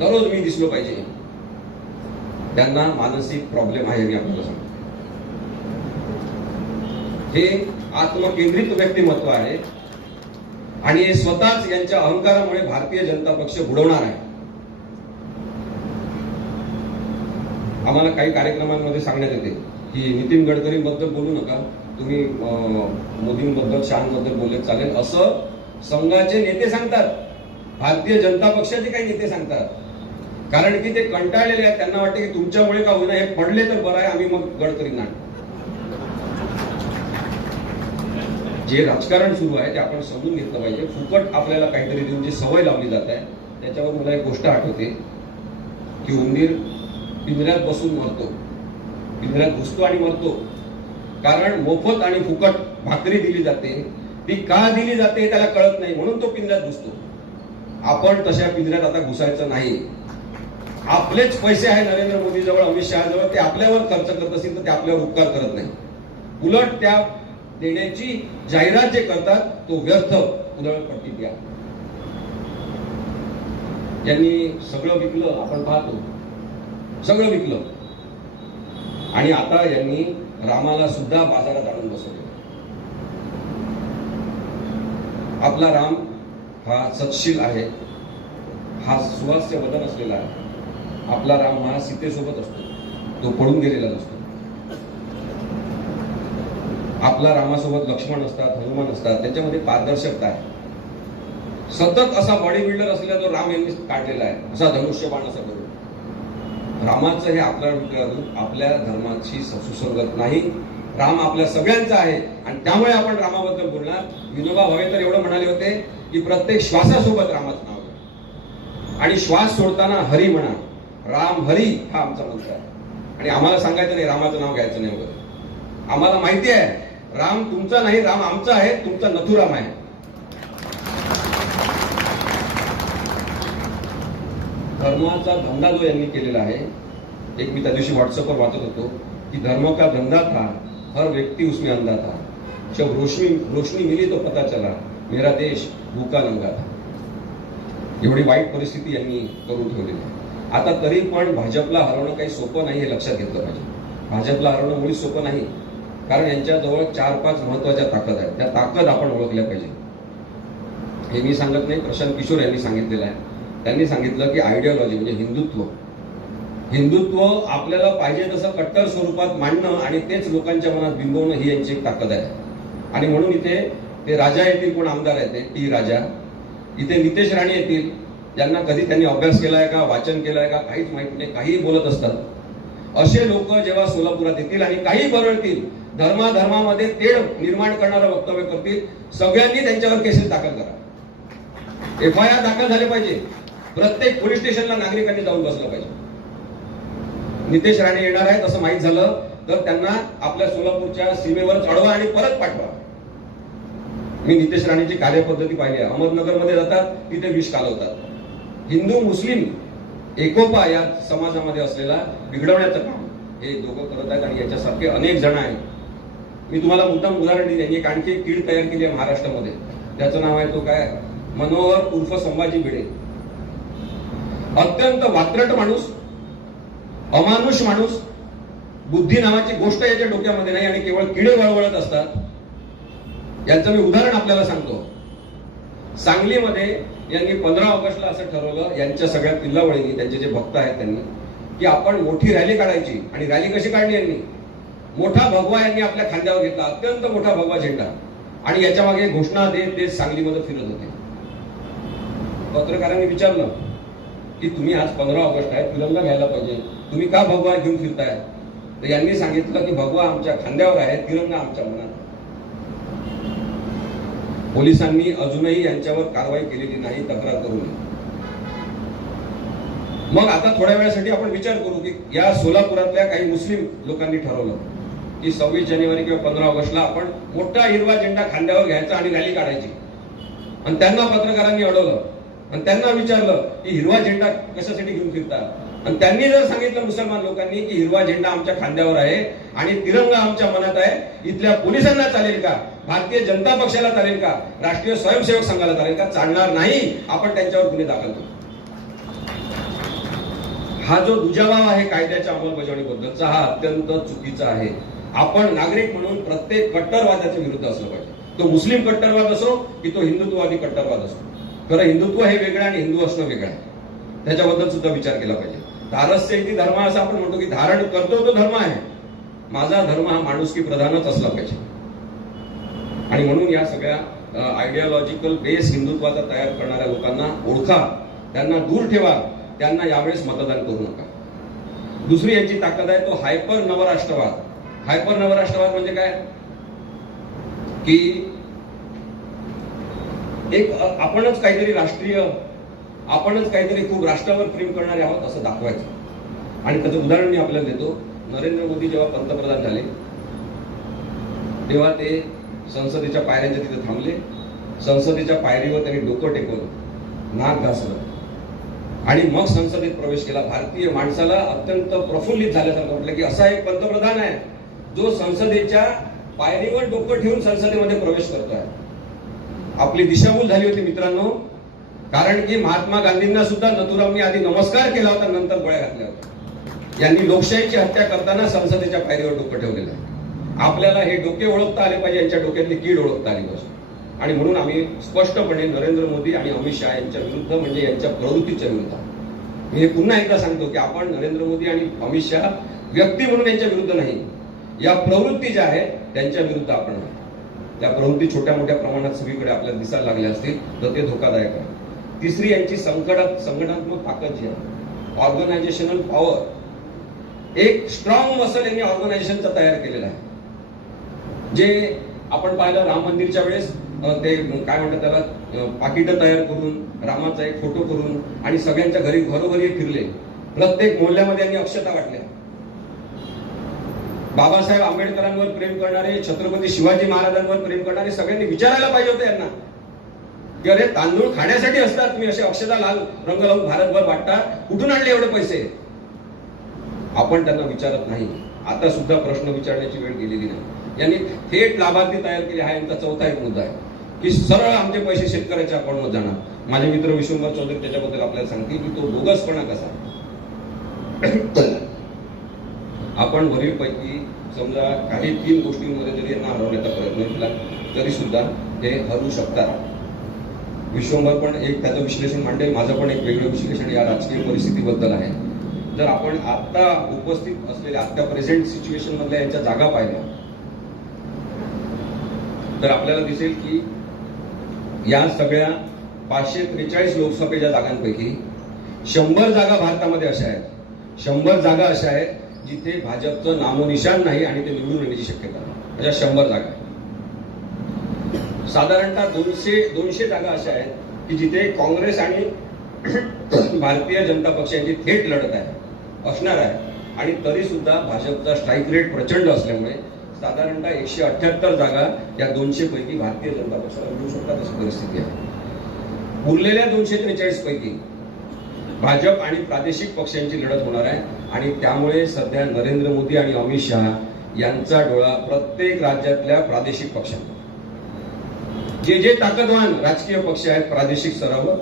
दररोज मी दिसलो पाहिजे, त्यांना मानसिक प्रॉब्लेम आहे. मी आपल्याला सांगतो हे आत्मकेंद्रित व्यक्तिमत्व आहे आणि हे स्वतःच यांच्या अहंकारामुळे भारतीय जनता पक्ष बुडवणार आहे. आम्हाला काही कार्यक्रमांमध्ये सांगण्यात येते की नितीन गडकरींबद्दल बोलू नका, तुम्ही मोदींबद्दल, शहांबद्दल बोलले चालेल, असं संघाचे नेते सांगतात. भारतीय जनता पक्षाचे काही नेते सांगतात. कारण की ते कंटाळलेले आहेत. त्यांना वाटते की तुमच्यामुळे का होईना, हे पडले तर बरं आहे, आम्ही मग गडकरींना. जे राजकारण सुरू आहे ते आपण समजून घेतलं पाहिजे. फुकट आपल्याला काहीतरी देऊन जी सवय लावली जात आहे त्याच्यावर मला एक गोष्ट आठवते की उंदीर पिंजऱ्यात बसून मरतो, पिंजऱ्यात घुसतो आणि मरतो. कारण मोफत आणि फुकट भाकरी दिली जाते. ती का दिली जाते त्याला कळत नाही, म्हणून तो पिंजऱ्यात घुसतो. आपण तशा पिंजऱ्यात आता घुसायचं नाही. आपलेच पैसे आहे नरेंद्र मोदी जवळ, अमित शहा जवळ, ते आपल्यावर खर्च करत असतील तर ते आपल्यावर उपकार करत नाही. उलट त्या देण्याची जाहिरात जे करतात तो व्यर्थ उधळपट्टी द्या. यांनी सगळं विकलं, आपण पाहतो, सगळं विकलं आणि आता यांनी रामाला सुद्धा बाजारात आणून बसवलं. आपला राम हा सत्शील आहे, हा सुवास्य वदन असलेला आहे. आपला राम हा सीतेसोबत असतो, तो पळून गेलेला नसतो. आपला रामासोबत लक्ष्मण असतात, हनुमान असतात, त्याच्यामध्ये पारदर्शकता आहे. सतत असा बॉडी बिल्डर असलेला जो राम यांनी काढलेला आहे, असा धनुष्यबाण असं करून. रामाचं हे आपल्या धर्माची सुसंगत नाही. राम आपल्या सगळ्यांचा आहे आणि त्यामुळे आपण रामाबद्दल बोलणार. विनोबा भावे तर एवढं म्हणाले होते की प्रत्येक श्वासासोबत रामाचं नाव घ्या आणि श्वास सोडताना हरी म्हणा. राम हरी हा आमचा मंत्र आहे आणि आम्हाला सांगायचं नाही रामाचं नाव घ्यायचं नाही वगैरे. आम्हाला माहिती आहे राम तुमचा नाही, राम आमचा आहे, तुमचा नथुराम आहे. धर्माचा धंदा जो यांनी केलेला आहे, एक मी त्या दिवशी व्हॉट्सअपवर वाचत होतो की धर्म का धंधा था, हर व्यक्ती उसमें अंधा था, जब रोशनी मिली तो पता चला मेरा देश भूका नंगा था. एवढी वाईट परिस्थिती यांनी करून ठेवलेली आहे. आता तरी पण भाजपला हरवणं काही सोपं नाही हे लक्षात घेतलं पाहिजे. भाजपला हरवणं मुळीच सोपं नाही, कारण यांच्याजवळ 4-5 महत्वाच्या ताकद आहेत. त्या ताकद आपण ओळखल्या पाहिजे. हे मी सांगत नाही, प्रशांत किशोर यांनी सांगितलेलं आहे. त्यांनी सांगितलं की आयडिओलॉजी म्हणजे हिंदुत्व आपल्याला पाहिजे तसं कट्टर स्वरूपात मांडणं आणि तेच लोकांच्या मनात बिंबवणं ही यांची एक ताकद आहे. आणि म्हणून इथे ते राजा येतील, कोण आमदार आहेत ते टी राजा, इथे नितेश राणे येतील, ज्यांना कधी त्यांनी अभ्यास केलाय का, वाचन केलाय का काहीच माहित नाही, काहीही बोलत असतात. असे लोक जेव्हा सोलापुरात येतील आणि काही बरळतील, धर्माधर्मामध्ये तेढ निर्माण करणारं वक्तव्य करतील, सगळ्यांनी त्यांच्यावर केसेस दाखल करा. FIR दाखल झाले पाहिजे. प्रत्येक पोलीस स्टेशनला नागरिकांनी जाऊन बसलं पाहिजे. नितेश राणे येणार आहेत असं माहीत झालं तर त्यांना आपल्या सोलापूरच्या सीमेवर चढवा आणि परत पाठवा. मी नितेश राणेची कार्यपद्धती पाहिली आहे. अहमदनगरमध्ये जातात, तिथे विष कालवतात. हिंदू मुस्लिम एकोपा या समाजामध्ये असलेला बिघडवण्याचं काम हे दोघं करत आहेत आणि याच्यासारखे अनेक जण आहेत. मी तुम्हाला मुद्दाम उदाहरण दिले. यांनी एक आणखी एक कीड तयार केली आहे महाराष्ट्रामध्ये. त्याचं नाव आहे तो काय, मनोहर उर्फ संभाजी भिडे. अत्यंत वात्रट माणूस, अमानुष माणूस, बुद्धी नावाची गोष्ट याच्या डोक्यामध्ये नाही आणि केवळ किडे वळवळत असतात. यांचं मी उदाहरण आपल्याला सांगतो. सांगलीमध्ये यांनी 15 ऑगस्टला असं ठरवलं, यांच्या सगळ्या किल्लावळींनी, त्यांचे जे भक्त आहेत त्यांनी, की आपण मोठी रॅली काढायची. आणि रॅली कशी काढली यांनी, मोठा भगवा यांनी आपल्या खांद्यावर घेतला, अत्यंत मोठा भगवा झेंडा, आणि याच्या मागे घोषणा देत ते सांगलीमध्ये फिरत होते. पत्रकारांनी विचारलं की तुम्ही आज 15 ऑगस्ट आहे, तिरंगा घ्यायला पाहिजे, तुम्ही का भगवा घेऊन फिरताय? तर यांनी सांगितलं की भगवा आमच्या खांद्यावर आहे, तिरंगा आमच्या मनात. पोलिसांनी अजूनही यांच्यावर कारवाई केलेली नाही, तक्रार करू नये. मग आता थोड्या वेळासाठी आपण विचार करू की या सोलापुरातल्या काही मुस्लिम लोकांनी ठरवलं की 26 जानेवारी किंवा 15 ऑगस्टला आपण मोठा हिरवा झेंडा खांद्यावर घ्यायचा आणि रॅली काढायची. आणि त्यांना पत्रकारांनी अडवलं आणि त्यांना विचारलं की हिरवा झेंडा कशासाठी घेऊन फिरतात? आणि त्यांनी जर सांगितलं मुसलमान लोकांनी की हिरवा झेंडा आमच्या खांद्यावर आहे आणि तिरंगा आमच्या मनात आहे, इथल्या पोलिसांना चालेल का? भारतीय जनता पक्षाला चालेल का? राष्ट्रीय स्वयंसेवक संघाला चालेल का? चालणार नाही. आपण त्यांच्यावर गुन्हे दाखल करू. हा जो दुजाभाव आहे कायद्याच्या अंमलबजावणीबद्दलचा, हा अत्यंत चुकीचा आहे. आपण नागरिक म्हणून प्रत्येक कट्टरवादाच्या विरुद्ध असलं पाहिजे. तो मुस्लिम कट्टरवाद असो की तो हिंदुत्ववादी कट्टरवाद असो. खरं हिंदुत्व हे वेगळं आणि हिंदू असणं वेगळं आहे. त्याच्याबद्दल सुद्धा विचार केला पाहिजे. धारस्य इति धर्म असं आपण म्हणतो की धारण करतो तो धर्म आहे. माझा धर्म हा माणुसकी प्रधानच असला पाहिजे. आणि म्हणून या सगळ्या आयडियोलॉजिकल बेस हिंदुत्वाचा तयार करणाऱ्या लोकांना ओळखा, त्यांना दूर ठेवा, त्यांना यावेळेस मतदान करू नका. दुसरी यांची ताकद आहे तो हायपर नवराष्ट्रवाद. हायपर नवराष्ट्रवाद म्हणजे काय की एक आपणच काहीतरी राष्ट्रीय, आपणच काहीतरी खूप राष्ट्रावर प्रेम करणारे आहोत असं दाखवायचं. आणि त्याचं उदाहरण मी आपल्याला देतो. नरेंद्र मोदी जेव्हा पंतप्रधान झाले तेव्हा ते संसदेच्या पायऱ्यांच्या तिथे थांबले. संसदेच्या पायरीवर त्यांनी डोकं टेकवलं, नाक घासलं आणि मग संसदेत प्रवेश केला. भारतीय माणसाला अत्यंत प्रफुल्लित झाल्यासारखं म्हटलं की असा एक पंतप्रधान आहे जो संसदेच्या पायरीवर डोकं ठेवून संसदेमध्ये प्रवेश करतोय. आपली दिशाभूल झाली होती मित्रांनो, कारण की महात्मा गांधींना सुद्धा नथुरामनी आधी नमस्कार केला होता, नंतर गोळ्या घातल्या होत्या. यांनी लोकशाहीची हत्या करताना संसदेच्या पायरीवर डोकं ठेवलेलं आहे. आपल्याला हे डोके ओळखता आले पाहिजे, यांच्या डोक्यातली कीड ओळखता आली पाहिजे. आणि म्हणून आम्ही स्पष्टपणे नरेंद्र मोदी आणि अमित शहा यांच्या विरुद्ध, म्हणजे यांच्या प्रवृत्तीच्या विरुद्ध, मी हे पुन्हा एकदा सांगतो की आपण नरेंद्र मोदी आणि अमित शहा व्यक्ती म्हणून यांच्या विरुद्ध नाही, या प्रवृत्ती ज्या आहेत त्यांच्या विरुद्ध आपण आहे. त्या प्रवृत्ती छोट्या मोठ्या प्रमाणात सगळीकडे आपल्याला दिसायला लागल्या असतील तर ते धोकादायक आहे. तिसरी यांची संघटनात्मक ताकद जी आहे, ऑर्गनायझेशनल पॉवर, एक स्ट्रॉंग मसल यांनी ऑर्गनायझेशनचा तयार केलेला आहे. जे आपण पाहिलं राम मंदिरच्या वेळेस ते काय म्हणतात त्याला, पाकिटं तयार करून रामाचा एक फोटो करून आणि सगळ्यांच्या घरी घरोघरी फिरले. प्रत्येक मोहल्ल्यामध्ये यांनी अक्षता वाटल्या. बाबासाहेब आंबेडकरांवर प्रेम करणारे, छत्रपती शिवाजी महाराजांवर प्रेम करणारे सगळ्यांनी विचारायला पाहिजे होते यांना की अरे तांदूळ खाण्यासाठी असतात, तुम्ही असे अक्षता लाल रंग लावून भारतभर वाटता, कुठून आणले एवढे पैसे? आपण त्यांना विचारत नाही. आता सुद्धा प्रश्न विचारण्याची वेळ गेलेली नाही. यांनी थेट लाभार्थी तयार केले. हा यांचा चौथा एक मुद्दा आहे की सरळ आमचे पैसे शेतकऱ्याच्या अकाउंटमध्ये जाणार. माझे मित्र विश्वंभर चौधरी त्याच्याबद्दल आपल्याला सांगतील की तो बोगसपणा कसा. आपण वरीलपैकी समजा काही 3 गोष्टींमध्ये जरी यांना हरवण्याचा प्रयत्न केला तरी सुद्धा हे हरू शकतात. विश्वंभर पण एक त्याचं विश्लेषण मांडेल, माझं पण एक वेगळं विश्लेषण या राजकीय परिस्थितीबद्दल आहे. जर आपण आता उपस्थित असलेल्या आता प्रेझेंट सिच्युएशन मधल्या यांच्या जागा पाहिल्या तर आपल्याला दिसेल की या सगळ्या 543 लोकसभेच्या जागांपैकी 100 जागा भारतामध्ये अशा आहेत, 100 जागा अशा आहेत जिथे भाजपचं नामोनिशान नाही आणि ते निवडून येण्याची शक्यता नाही. अशा 100 जागा. साधारणतः 200 जागा अशा आहेत की जिथे काँग्रेस आणि भारतीय जनता पक्ष यांची थेट लढत आहे, असणार आहे. आणि तरी सुद्धा भाजपचा स्ट्राईक रेट प्रचंड असल्यामुळे साधारणतः 178 जागा या 200 पैकी भारतीय जनता पक्षाला मिळू शकतात अशी परिस्थिती आहे. उरलेल्या 243 पैकी भाजप आणि प्रादेशिक पक्षांची लढत होणार आहे आणि त्यामुळे सध्या नरेंद्र मोदी आणि अमित शहा यांचा डोळा प्रत्येक राज्यातल्या प्रादेशिक पक्षांवर, जे ताकदवान राजकीय पक्ष आहेत प्रादेशिक स्तरावर,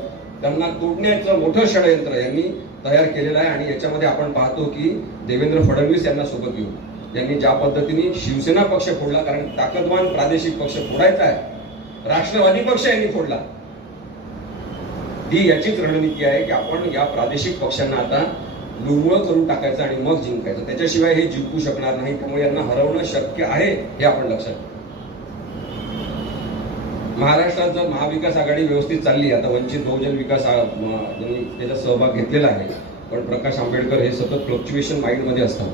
त्यांना तोडण्याचं मोठं षडयंत्र यांनी तयार केलेलं आहे. आणि याच्यामध्ये आपण पाहतो की देवेंद्र फडणवीस यांना सोबत घेऊन यांनी ज्या पद्धतीने शिवसेना पक्ष फोडला, कारण ताकदवान प्रादेशिक पक्ष फोडायचा आहे, राष्ट्रवादी पक्ष यांनी फोडला, ती याचीच रणनीती आहे की आपण या प्रादेशिक पक्षांना आता लुळमुळ करून टाकायचं आणि मग जिंकायचं. त्याच्याशिवाय हे जिंकू शकणार नाही. त्यामुळे यांना हरवणं शक्य आहे हे आपण लक्षात घेऊ. महाराष्ट्रात जर महाविकास आघाडी व्यवस्थित चालली, आता वंचित बहुजन विकास यांनी त्याचा सहभाग घेतलेला आहे, पण प्रकाश आंबेडकर हे सतत फ्लक्च्युएशन माइंडमध्ये असतात.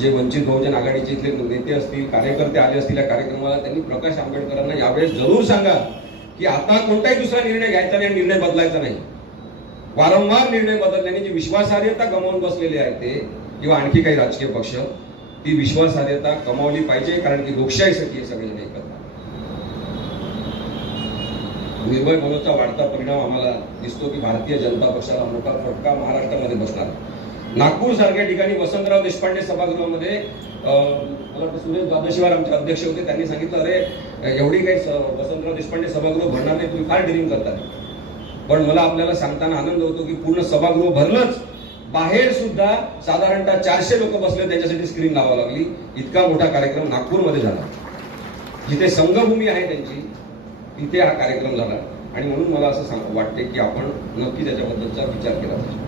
जे वंचित बहुजन आघाडीचे इथले नेते असतील, कार्यकर्ते आले असतील या कार्यक्रमाला, त्यांनी प्रकाश आंबेडकरांना यावेळेस जरूर सांगा की आता कोणताही दुसरा निर्णय घ्यायचा नाही, निर्णय बदलायचा नाही. वारंवार निर्णय बदलल्याने जी विश्वासार्हता गमावून बसलेले आहेत ते किंवा आणखी काही राजकीय पक्ष, ती विश्वासार्हता कमावली पाहिजे, कारण की लोकशाहीसाठी हे सगळेजण एकत्र. निर्भय मनोजचा वाढता परिणाम आम्हाला दिसतो की भारतीय जनता पक्षाला मोठा फटका महाराष्ट्रामध्ये बसणार. नागपूर सारख्या ठिकाणी वसंतराव देशपांडे सभागृहामध्ये मला वाटतं सुरेश द्वादशीवार आमचे अध्यक्ष होते, त्यांनी सांगितलं, अरे एवढी काही वसंतराव देशपांडे सभागृह भरणार नाही, तुम्ही फार डिरिंग करता. पण मला आपल्याला सांगताना आनंद होतो की पूर्ण सभागृह भरलंच, बाहेर सुद्धा साधारणतः 400 लोक बसले, त्यांच्यासाठी स्क्रीन लावावी लागली. इतका मोठा कार्यक्रम नागपूरमध्ये झाला, जिथे संघभूमी आहे त्यांची, तिथे हा कार्यक्रम झाला. आणि म्हणून मला असं वाटते की आपण नक्की त्याच्याबद्दलचा विचार केला पाहिजे.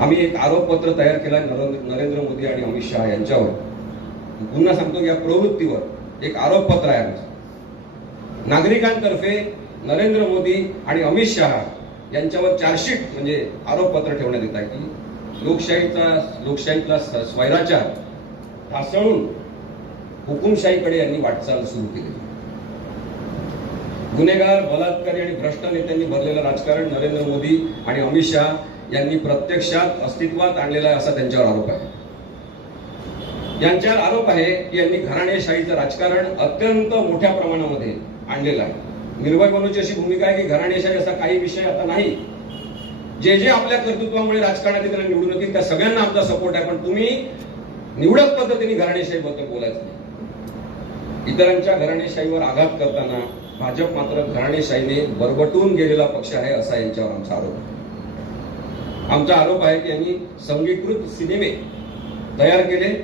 आम्ही एक आरोपपत्र तयार केला नरेंद्र मोदी आणि अमित शहा यांच्यावर. पुन्हा सांगतो की या प्रवृत्तीवर एक आरोपपत्र आहे आमचं. नागरिकांतर्फे नरेंद्र मोदी आणि अमित शहा यांच्यावर चार्जशीट म्हणजे आरोपपत्र ठेवण्यात येत आहे की लोकशाहीतला स्वैराचार ढासळून हुकुमशाहीकडे यांनी वाटचाल सुरू केली. गुन्हेगार, बलात्कारी आणि भ्रष्ट नेत्यांनी भरलेलं राजकारण नरेंद्र मोदी आणि अमित शहा यांनी प्रत्यक्षात अस्तित्वात आणलेला आहे, असा त्यांच्यावर आरोप आहे. यांच्यावर आरोप आहे की यांनी घराणेशाहीचं राजकारण अत्यंत मोठ्या प्रमाणामध्ये आणलेलं आहे. निर्भय मनोजची अशी भूमिका आहे की घराणेशाही असा काही विषय आता नाही. जे आपल्या कर्तृत्वामुळे राजकारणात त्यांना निवडून येतील त्या सगळ्यांना आमचा सपोर्ट आहे, पण तुम्ही निवडक पद्धतीने घराणेशाहीबद्दल बोलायचं नाही. इतरांच्या घराणेशाहीवर आघात करताना भाजप मात्र घराणेशाहीने बरबटून गेलेला पक्ष आहे, असा यांच्यावर आमचा आरोप आहे. आमचा आरोप आहे की यांनी संगीकृत सिनेमे तयार केले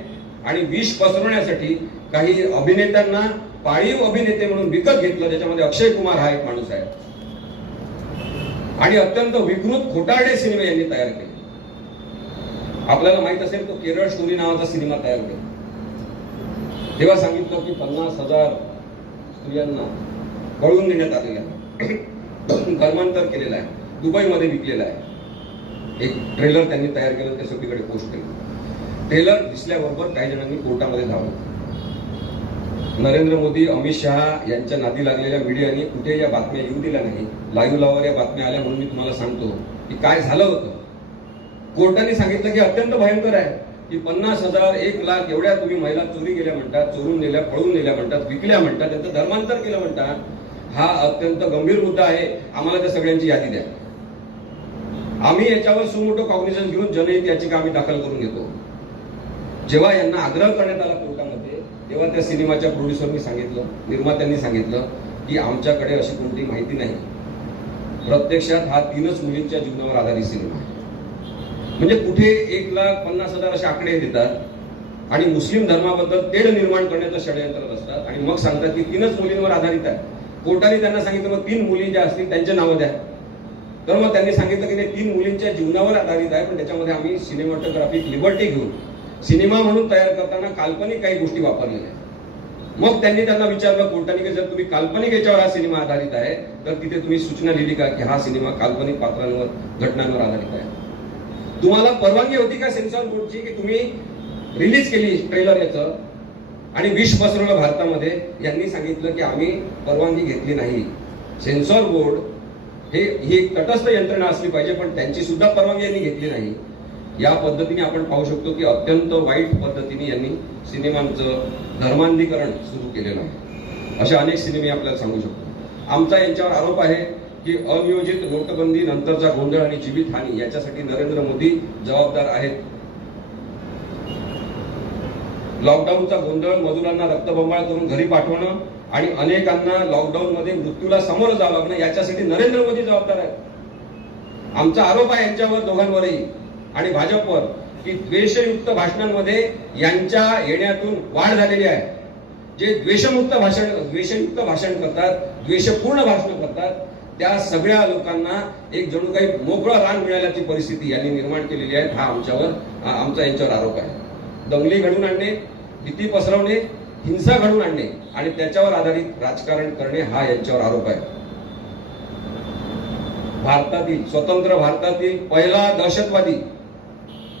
आणि विष पसरवण्यासाठी काही अभिनेत्यांना पाळीव अभिनेते म्हणून विकत घेतलं, ज्याच्यामध्ये अक्षय कुमार हा एक माणूस आहे. आणि अत्यंत विकृत खोटारडे सिनेमे यांनी तयार केले. आपल्याला माहित असेल तो केरळ स्टोरी नावाचा सिनेमा तयार केला. तेव्हा सांगितलं की 50,000 स्त्रियांना पळून नेण्यात आलेलं आहे, धर्मांतर केलेलं आहे, दुबईमध्ये विकलेलं आहे. एक ट्रेलर त्यांनी तयार केलं, ते सगळीकडे पोस्ट केलं. ट्रेलर दिसल्याबरोबर काही जणांनी कोर्टामध्ये धावलं. नरेंद्र मोदी, अमित शहा यांच्या नादी लागलेल्या मीडियाने कुठे या बातम्या येऊ दिल्या नाही. लाईव्ह लावर या बातम्या आल्या म्हणून मी तुम्हाला सांगतो की काय झालं होतं. कोर्टाने सांगितलं की अत्यंत भयंकर आहे की 50,000, 1,00,000 एवढ्या तुम्ही महिला चोरी गेल्या म्हणतात, चोरून नेल्या, पळून नेल्या म्हणतात, विकल्या म्हणतात, त्यांचं धर्मांतर केलं म्हणतात. हा अत्यंत गंभीर मुद्दा आहे. आम्हाला त्या सगळ्यांची यादी द्या. आम्ही याच्यावर सुमोटो कॉग्निझन्स घेऊन जनहित याचिका आम्ही दाखल करून घेतो. जेव्हा यांना आग्रह करण्यात आला कोर्टामध्ये, तेव्हा त्या सिनेमाच्या प्रोड्युसरनी सांगितलं, निर्मात्यांनी सांगितलं की आमच्याकडे अशी कोणती माहिती नाही. प्रत्यक्षात हा 3च मुलींच्या जीवनावर आधारित सिनेमा आहे. म्हणजे कुठे 1,50,000 असे आकडे देतात आणि मुस्लिम धर्माबद्दल तेढ निर्माण करण्याचं षडयंत्र असतात आणि मग सांगतात की 3च मुलींवर आधारित आहे. कोर्टाने त्यांना सांगितलं मग 3 मुली ज्या असतील त्यांचे नावं द्या. तर मग त्यांनी सांगितलं की ते 3 मुलींच्या जीवनावर आधारित आहे, पण त्याच्यामध्ये आम्ही सिनेमॅटोग्राफिक लिबर्टी घेऊन सिनेमा म्हणून तयार करताना काल्पनिक काही गोष्टी वापरलेल्या आहेत. मग त्यांनी त्यांना विचारलं कोर्टाने की जर तुम्ही काल्पनिक याच्यावर हा सिनेमा आधारित आहे तर तिथे तुम्ही सूचना लिहिली का की हा सिनेमा काल्पनिक पात्रांवर, घटनांवर आधारित आहे. तुम्हाला परवानगी होती का सेन्सॉर बोर्डची की तुम्ही रिलीज केली ट्रेलर याचं आणि विष पसरवलं भारतामध्ये? यांनी सांगितलं की आम्ही परवानगी घेतली नाही. सेन्सॉर बोर्ड ही एक तटस्थ यंत्रणा असली पाहिजे, पण त्यांची सुद्धा परवानगी यांनी घेतली नाही. या पद्धतीने आपण पाहू शकतो की अत्यंत वाईट पद्धतीने यांनी सिनेमांचं धर्मांधीकरण सुरू केलेलं आहे. असे अनेक सिनेमे आपल्याला सांगू शकतो. आमचा यांच्यावर आरोप आहे की अनियोजित नोटबंदी नंतरचा गोंधळ आणि जीवितहानी याच्यासाठी नरेंद्र मोदी जबाबदार आहेत. लॉकडाऊनचा गोंधळ, मजुरांना रक्तबंबाळ करून घरी पाठवणं आणि अनेकांना लॉकडाऊन मध्ये मृत्यूला सामोरं जावं लागणं याच्यासाठी नरेंद्र मोदी जबाबदार आहेत. आमचा आरोप आहे यांच्यावर दोघांवरही आणि भाजपवर की द्वेषयुक्त भाषणांमध्ये यांच्या येण्यातून वाढ झालेली आहे. जे द्वेषयुक्त भाषण करतात, द्वेषपूर्ण भाषण करतात, त्या सगळ्या लोकांना एक जणू काही मोकळं रान मिळाल्याची परिस्थिती यांनी निर्माण केलेली आहे. हा आमचा यांच्यावर आरोप आहे. दंगली घडवून आणणे, भीती पसरवणे, हिंसा घडवून आणणे आणि त्याच्यावर आधारित राजकारण करणे हा यांच्यावर आरोप आहे. स्वतंत्र भारतातील पहिला दहशतवादी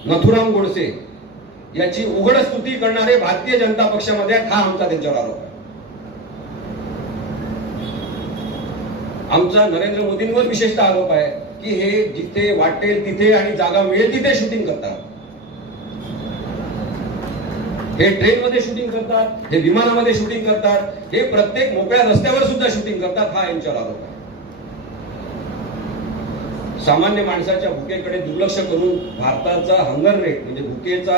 नथुराम गोडसे याची उघड स्तुती करणारे भारतीय जनता पक्षामध्ये हा आमचा त्यांच्यावर आरोप आहे. आमचा नरेंद्र मोदींवर विशेषतः आरोप आहे की हे जिथे वाटेल तिथे आणि जागा मिळेल तिथे शूटिंग करतात. हे ट्रेनमध्ये शूटिंग करतात, हे विमानामध्ये शूटिंग करतात, हे प्रत्येक मोकळ्या रस्त्यावर सुद्धा शूटिंग करतात. हा यांच्यावर आरोप आहे. सामान्य माणसाच्या भुकेकडे दुर्लक्ष करून भारताचा हंगर रेट म्हणजे भुकेचा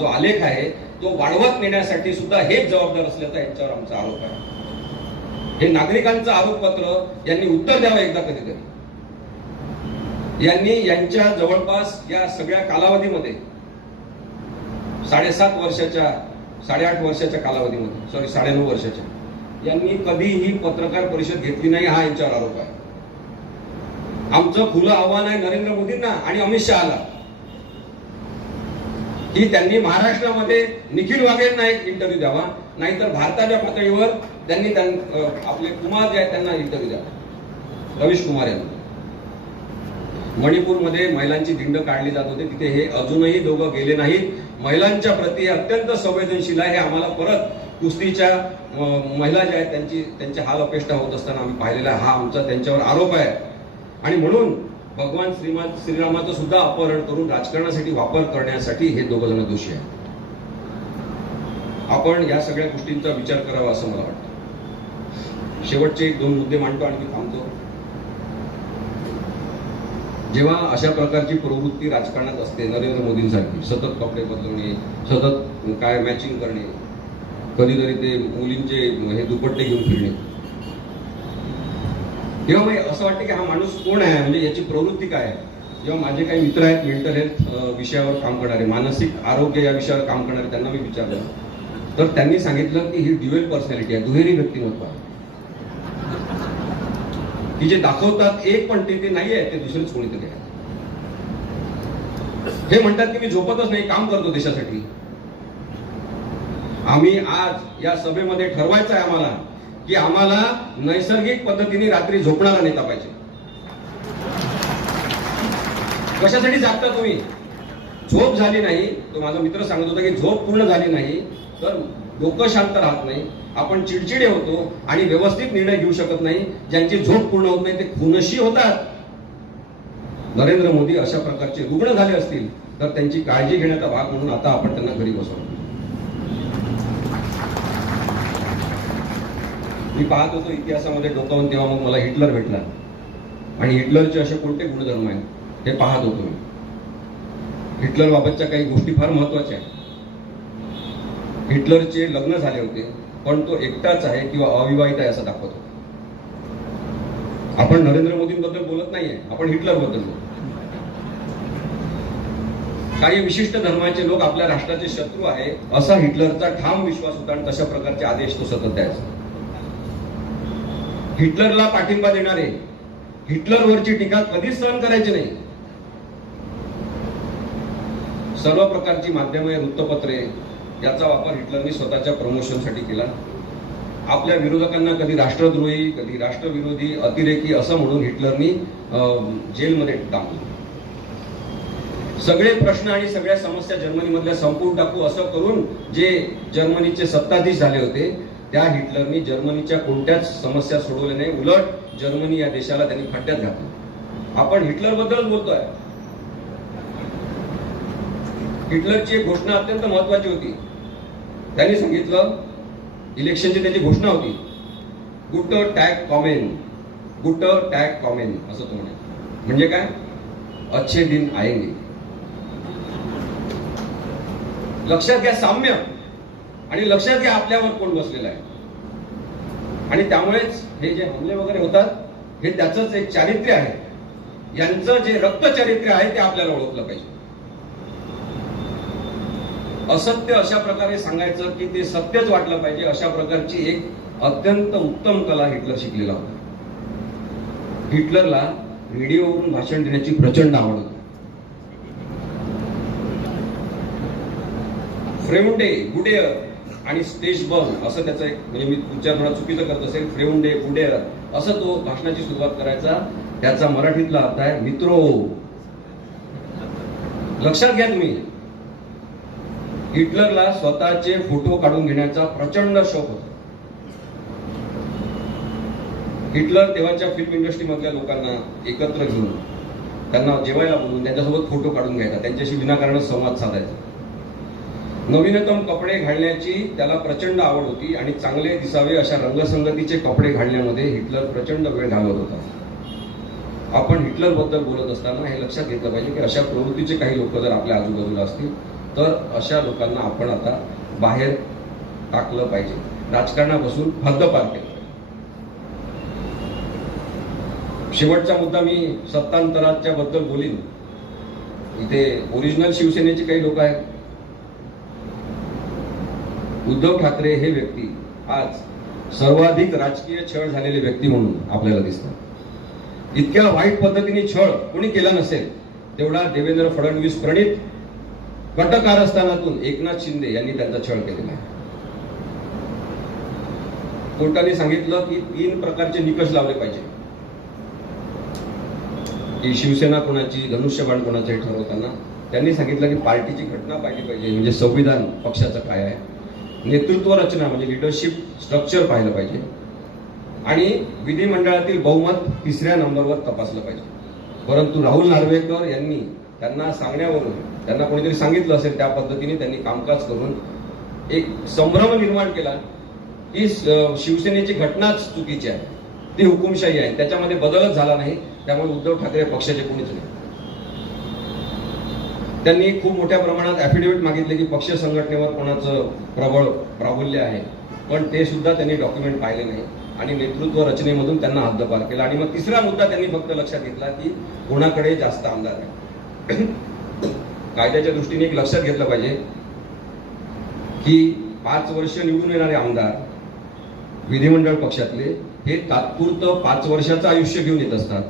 जो आलेख आहे तो वाढवत नेण्यासाठी सुद्धा हेच जबाबदार असल्याचा यांच्यावर आमचा आरोप आहे. हे नागरिकांचं आरोपपत्र यांनी उत्तर द्यावं एकदा कधीतरी. यांनी यांच्या जवळपास या सगळ्या कालावधीमध्ये 8.5 वर्षाच्या कालावधीमध्ये 9.5 वर्षाच्या यांनी कधीही पत्रकार परिषद घेतली नाही. हा यांच्यावर आरोप आहे. आमचं खुलं आव्हान आहे नरेंद्र मोदींना आणि अमित शहाला की त्यांनी महाराष्ट्रामध्ये निखिल वाघेंना एक इंटरव्ह्यू द्यावा, नाहीतर भारताच्या पातळीवर त्यांनी आपले कुमार जे आहेत त्यांना इंटरव्ह्यू द्यावा. रवीश कुमार यांना मणिपूरमध्ये महिलांची दिंड काढली जात होती, तिथे हे अजूनही दोघं गेले नाहीत. महिलांच्या प्रती अत्यंत संवेदनशील आहे. हे आम्हाला परत कुस्तीच्या महिला ज्या आहेत त्यांचे हाल अपेष्टा होत असताना आम्ही पाहिलेला हा आमचा त्यांच्यावर आरोप आहे. आणि म्हणून भगवान श्रीरामाचं सुद्धा अपहरण करून राजकारणासाठी वापर करण्यासाठी हे दोघ जण दोषी आहेत. आपण या सगळ्या गोष्टींचा विचार करावा असं मला वाटतं. शेवटचे 2 मुद्दे मांडतो आणि मी थांबतो. जेव्हा अशा प्रकारची प्रवृत्ती राजकारणात असते नरेंद्र मोदींसारखी, सतत कपडे बदलणे, सतत काय मॅचिंग करणे, कधीतरी ते मुलींचे हे दुपट्टे घेऊन फिरणे, तेव्हा मला असं वाटतं की हा माणूस कोण आहे, म्हणजे याची प्रवृत्ती काय आहे. जेव्हा माझे काही मित्र आहेत मेंटल हेल्थ विषयावर काम करणारे, मानसिक आरोग्य या विषयावर काम करणारे, त्यांना मी विचारलं तर त्यांनी सांगितलं की ही ड्युएल पर्सनॅलिटी आहे, दुहेरी व्यक्तिमत्व आहे, की जे दाखवतात एक पण ते नाही आहे, ते दुसरेच कोणीतरी आहे. हे म्हणतात की मी झोपतच नाही, काम करतो देशासाठी. आम्ही आज या सभेमध्ये ठरवायचं आहे आम्हाला की आम्हाला नैसर्गिक पद्धतीने रात्री झोपणारा नेता पाहिजे. कशासाठी जागता तुम्ही? झोप झाली नाही, तो माझा मित्र सांगत होता की झोप पूर्ण झाली नाही तर डोकं शांत राहत नाही, आपण चिडचिडे होतो आणि व्यवस्थित निर्णय घेऊ शकत नाही. ज्यांची झोप पूर्ण होत नाही ते खुनशी होतात. नरेंद्र मोदी अशा प्रकारचे रुग्ण झाले असतील तर त्यांची काळजी घेण्याचा भाग म्हणून आता आपण त्यांना घरी बसवतो. मी पाहत होतो इतिहासामध्ये डोकावून, तेव्हा मग मला हिटलर भेटला आणि हिटलरचे असे कोणते गुणधर्म आहेत हे पाहत होतो मी. हिटलर बाबतच्या काही गोष्टी फार महत्वाच्या आहेत. हिटलरचे लग्न झाले होते पण तो एकटाच आहे किंवा अविवाहित आहे असं दाखवतो. आपण नरेंद्र मोदींबद्दल बोलत नाहीये, आपण हिटलर बद्दल बोलतो. काही विशिष्ट धर्माचे लोक आपल्या राष्ट्राचे शत्रू आहे असा हिटलरचा ठाम विश्वास होता आणि तशा प्रकारचे आदेश तो सतत द्यायचा. हिटलरला पाठिंबा देणारे हिटलरवरची टीका कधीच सहन करायची नाही. सर्व प्रकारची माध्यमे, वृत्तपत्रे याचा वापर हिटलरनी स्वतःच्या प्रमोशनसाठी केला. आपल्या विरोधकांना कधी राष्ट्रद्रोही, कधी राष्ट्रविरोधी, अतिरेकी असं म्हणून हिटलरनी जेलमध्ये टाकलं. सगळे प्रश्न आणि सगळ्या समस्या जर्मनीमधल्या संपून टाकू असं करून जे जर्मनीचे सत्ताधीश झाले होते त्या हिटलरनी जर्मनीच्या कोणत्याच समस्या सोडवल्या नाही. उलट जर्मनी या देशाला त्यांनी खड्ड्यात घातलं. आपण हिटलर बद्दल बोलतोय. हिटलरची एक घोषणा अत्यंत महत्वाची होती. त्यांनी सांगितलं, इलेक्शनची त्याची घोषणा होती, गुट टॅग कॉमेन, गुट टॅग कॉमेन असं तो म्हणे. म्हणजे काय? अच्छे दिन आएंगे. लक्षात घ्या साम्य, आणि लक्षात घ्या आपल्यावर कोण बसलेला आहे. आणि त्यामुळेच हे जे हमले वगैरे होतात हे त्याचंच एक चारित्र्य आहे. यांचं जे रक्त चारित्र्य आहे ते आपल्याला ओळखलं पाहिजे. असत्य अशा प्रकारे सांगायचं की ते सत्यच वाटलं पाहिजे, अशा प्रकारची एक अत्यंत उत्तम कला हिटलर शिकलेला होता. हिटलरला रेडिओवरून भाषण देण्याची प्रचंड आवड होती. फ्रेमुंडे, गुडेअर आणि स्टेज बर्न असं त्याचं एक, म्हणजे मी उच्चार थोडा चुकीचं करत असेल, फ्रेमुंडे, गुडेअर असं तो भाषणाची सुरुवात करायचा. त्याचा मराठीतला अर्थ आहे मित्रो. लक्षात घ्या तुम्ही, हिटलरला स्वतःचे फोटो काढून घेण्याचा प्रचंड शौक होता. हिटलर तेव्हाच्या फिल्म इंडस्ट्री मधल्या लोकांना एकत्र घेऊन त्यांना जेवायला बोलून त्यांच्यासोबत फोटो काढून घ्यायचा, त्यांच्याशी विनाकारण संवाद साधायचा. नवीनतम कपडे घालण्याची त्याला प्रचंड आवड होती आणि चांगले दिसावे अशा रंगसंगतीचे कपडे घालण्यामध्ये हिटलर प्रचंड वेळ घालवत होता. आपण हिटलर बद्दल बोलत असताना हे लक्षात घेतलं पाहिजे की अशा प्रवृत्तीचे काही लोक जर आपल्या आजूबाजूला असतील तर अशा लोकांना आपण आता बाहेर टाकलं पाहिजे, राजकारणापासून हद्दपार केलं. शेवटचा मुद्दा मी सत्तांतराच्या बद्दल बोलीन. इथे ओरिजिनल शिवसेनेचे काही लोक आहेत. उद्धव ठाकरे हे व्यक्ती आज सर्वाधिक राजकीय छळ झालेले व्यक्ती म्हणून आपल्याला दिसतात. इतक्या वाईट पद्धतीने छळ कोणी केला नसेल तेवढा देवेंद्र फडणवीस प्रणित गट कारस्थानातून एकनाथ शिंदे यांनी त्यांचा छळ केलेला आहे. कोर्टाने सांगितलं की 3 प्रकारचे निकष लावले पाहिजे की शिवसेना कोणाची, धनुष्यबाण कोणाचं हे ठरवताना. त्यांनी सांगितलं की पार्टीची घटना पाहिली पाहिजे, म्हणजे संविधान पक्षाचं काय आहे, नेतृत्व रचना म्हणजे लिडरशिप स्ट्रक्चर पाहिलं पाहिजे, आणि विधिमंडळातील बहुमत 3ऱ्या नंबरवर तपासलं पाहिजे. परंतु राहुल नार्वेकर यांनी त्यांना सांगण्यावरून, त्यांना कोणीतरी सांगितलं असेल त्या पद्धतीने त्यांनी कामकाज करून एक संभ्रम निर्माण केला की शिवसेनेची घटनाच चुकीची आहे, ती हुकुमशाही आहे, त्याच्यामध्ये बदलच झाला नाही, त्यामुळे उद्धव ठाकरे पक्षाचे कोणीच नाही. त्यांनी खूप मोठ्या प्रमाणात ऍफिडेव्हिट मागितले की पक्ष संघटनेवर कोणाचं प्रबळ प्राबल्य आहे, पण ते सुद्धा त्यांनी डॉक्युमेंट पाहिले नाही आणि नेतृत्व रचनेमधून त्यांना हद्दपार केला. आणि मग 3रा मुद्दा त्यांनी फक्त लक्षात घेतला की कोणाकडे जास्त आमदार आहे. कायद्याच्या दृष्टीने एक लक्षात घेतलं पाहिजे की 5 वर्ष निवडून येणारे आमदार विधिमंडळ पक्षातले हे तात्पुरतं 5 वर्षाचं आयुष्य घेऊन येत असतात,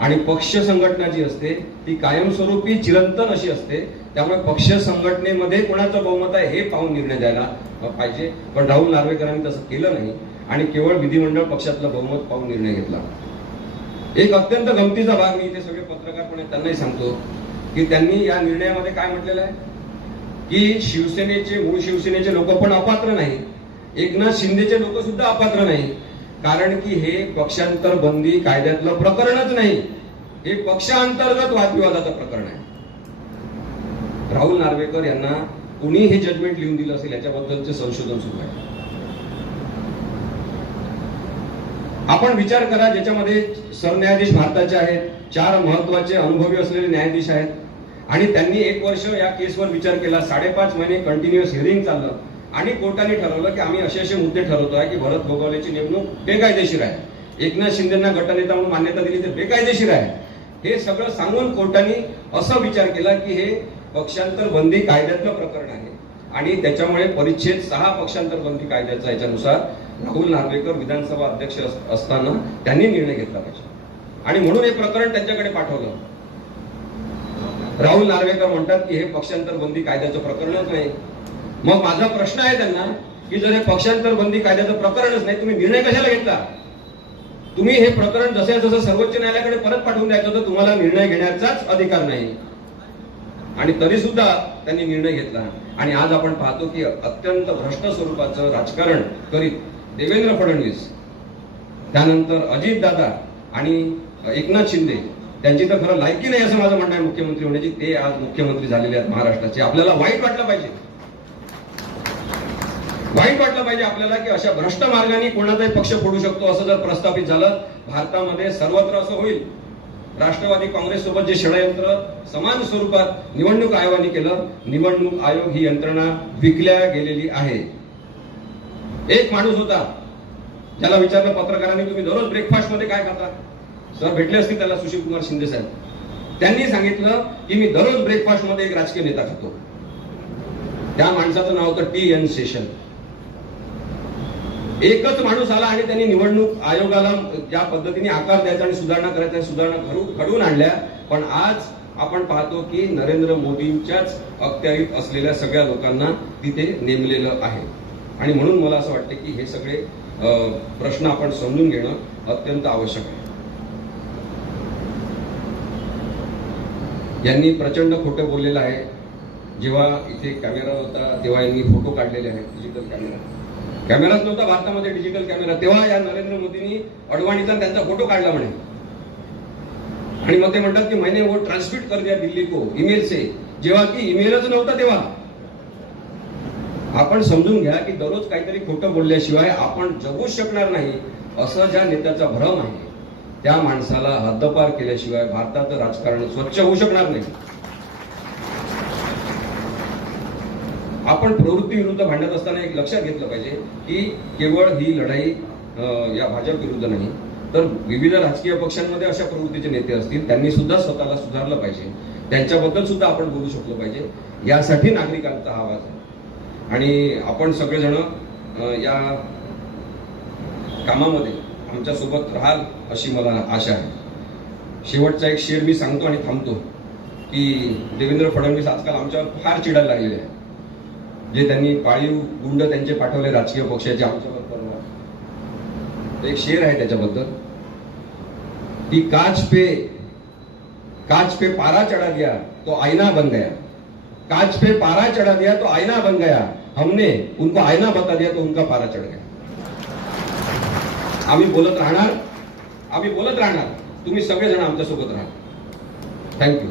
आणि पक्ष संघटना जी असते ती कायमस्वरूपी चिरंतन अशी असते. त्यामुळे पक्ष संघटनेमध्ये कोणाचं बहुमत आहे हे पाहून निर्णय द्यायला पाहिजे. पण राहुल नार्वेकरांनी तसं केलं नाही आणि केवळ विधिमंडळ पक्षातलं बहुमत पाहून निर्णय घेतला. एक अत्यंत गमतीचा भाग मी इथे सगळे पत्रकार पण त्यांनाही सांगतो की त्यांनी या निर्णयामध्ये काय म्हटलेलं आहे की शिवसेनेचे, मूळ शिवसेनेचे लोक पण अपात्र नाही, एकनाथ शिंदेचे लोक सुद्धा अपात्र नाही, कारण की हे पक्षांतर बंदी कायद्यातलं प्रकरणच नाही, हे पक्षांतर्गत वादविवादाचं प्रकरण आहे. राहुल नार्वेकर यांना कोणी हे जजमेंट लिहून दिलं असेल याच्याबद्दलचे संशोधन सुरू आहे. आपण विचार करा, ज्याच्यामध्ये सरन्यायाधीश भारताचे आहेत, 4 महत्वाचे अनुभवी असलेले न्यायाधीश आहेत, आणि त्यांनी 1 वर्ष या केसवर विचार केला, 5.5 महिने कंटिन्युअस हिअरिंग चाललं, आणि कोर्टाने ठरवलं की आम्ही असे मुद्दे ठरवतोय की भरत गोगावलेची नेमणूक बेकायदेशीर आहे, एकनाथ शिंदेना गटनेता म्हणून मान्यता दिली तर बेकायदेशीर आहे. हे सगळं सांगून कोर्टाने असा विचार केला की हे पक्षांतर बंदी कायद्यातलं प्रकरण आहे आणि त्याच्यामुळे परिच्छेद 6 पक्षांतर बंदी कायद्याचा याच्यानुसार राहुल नार्वेकर विधानसभा अध्यक्ष असताना त्यांनी निर्णय घेतला पाहिजे, आणि म्हणून हे प्रकरण त्यांच्याकडे पाठवलं. राहुल नार्वेकर म्हणतात की हे पक्षांतर बंदी कायद्याचं प्रकरणच नाही. मग माझा प्रश्न आहे त्यांना की जर हे पक्षांतर बंदी कायद्याचं प्रकरणच नाही, तुम्ही निर्णय कशाला घेतला? तुम्ही हे प्रकरण जसं सर्वोच्च न्यायालयाकडे परत पाठवून द्यायचं तर तुम्हाला निर्णय घेण्याचाच अधिकार नाही. आणि तरी सुद्धा त्यांनी निर्णय घेतला, आणि आज आपण पाहतो की अत्यंत भ्रष्ट स्वरूपाचं राजकारण करीत देवेंद्र फडणवीस, त्यानंतर अजित दादा आणि एकनाथ शिंदे त्यांची तर खरं लायकी नाही असं माझं म्हणणं आहे मुख्यमंत्री होण्याची. ते आज मुख्यमंत्री झालेले आहेत महाराष्ट्राचे. आपल्याला वाईट वाटलं पाहिजे, वाईट वाटलं पाहिजे आपल्याला की अशा भ्रष्ट मार्गाने कोणाचाही पक्ष फोडू शकतो असं जर प्रस्थापित झालं. भारतामध्ये सर्वत्र असं होईल. राष्ट्रवादी काँग्रेस सोबत जे षडयंत्र समान स्वरूपात निवडणूक आयोगाने केलं, निवडणूक आयोग ही यंत्रणा विकल्या गेलेली आहे. एक माणूस होता, ज्याला विचारलं पत्रकारांनी, तुम्ही दररोज ब्रेकफास्ट मध्ये काय खाता? सर भेटले असतील त्याला, सुशील कुमार शिंदे साहेब. त्यांनी सांगितलं की मी दररोज ब्रेकफास्ट मध्ये एक राजकीय नेता खातो. त्या माणसाचं नाव होतं TN शेषन. एकच माणूस आला आणि त्यांनी निवडणूक आयोगाला ज्या पद्धतीने आकार द्यायचा आणि सुधारणा करायच्या सुधारणा घडवून आणल्या. पण आज आपण पाहतो की नरेंद्र मोदींच्याच अखत्यारीत असलेल्या सगळ्या लोकांना तिथे नेमलेलं आहे. आणि म्हणून मला असं वाटतं की हे सगळे प्रश्न आपण समजून घेणं अत्यंत आवश्यक आहे. यांनी प्रचंड खोटं बोललेलं आहे. जेव्हा इथे कॅमेरा होता तेव्हा यांनी फोटो काढलेले आहेत. डिजिटल कॅमेराच नव्हता भारतामध्ये, डिजिटल कॅमेरा. तेव्हा या नरेंद्र मोदींनी अडवाणीचा त्यांचा फोटो काढला म्हणे. आणि मग ते म्हणतात की मैंने वो ट्रान्समिट कर दिया दिल्ली को ईमेल से, जेव्हा की ईमेलच नव्हता तेव्हा. आपण समजून घ्या की दररोज काहीतरी खोटं बोलल्याशिवाय आपण जगूच शकणार नाही असं ज्या नेत्याचा भ्रम आहे, त्या माणसाला हद्दपार केल्याशिवाय भारताचं राजकारण स्वच्छ होऊ शकणार नाही. आपण प्रवृत्ती विरुद्ध भांडत असताना एक लक्षात घेतलं पाहिजे की केवळ ही लढाई या भाजप विरुद्ध नाही, तर विविध राजकीय पक्षांमध्ये अशा प्रवृत्तीचे नेते असतील, त्यांनी सुद्धा स्वतःला सुधारलं पाहिजे. त्यांच्याबद्दल सुद्धा आपण बोलू शकलो पाहिजे. यासाठी नागरिकांचा हा आवाज आहे. आणि आपण सगळेजण या कामामध्ये आमच्या सोबत राहाल अशी मला आशा आहे. शेवटचा एक शेर मी सांगतो आणि थांबतो की देवेंद्र फडणवीस आजकाल आमच्यावर फार चिडायला लागलेले आहे. जे त्यांनी पाळीव गुंड त्यांचे पाठवले राजकीय पक्षाचे आमच्यावर परवा. एक शेर आहे त्याच्याबद्दल की काच पे पारा चढ़ा दिया तो आईना बन गया, काच पे पारा चढ़ा दिया तो आईना बन गया, हमने उनको आईना बता दिया तो उनका पारा चढ़ गया. आम्ही बोलत राहणार. तुम्ही सगळेजण आमच्यासोबत राहा. थँक्यू.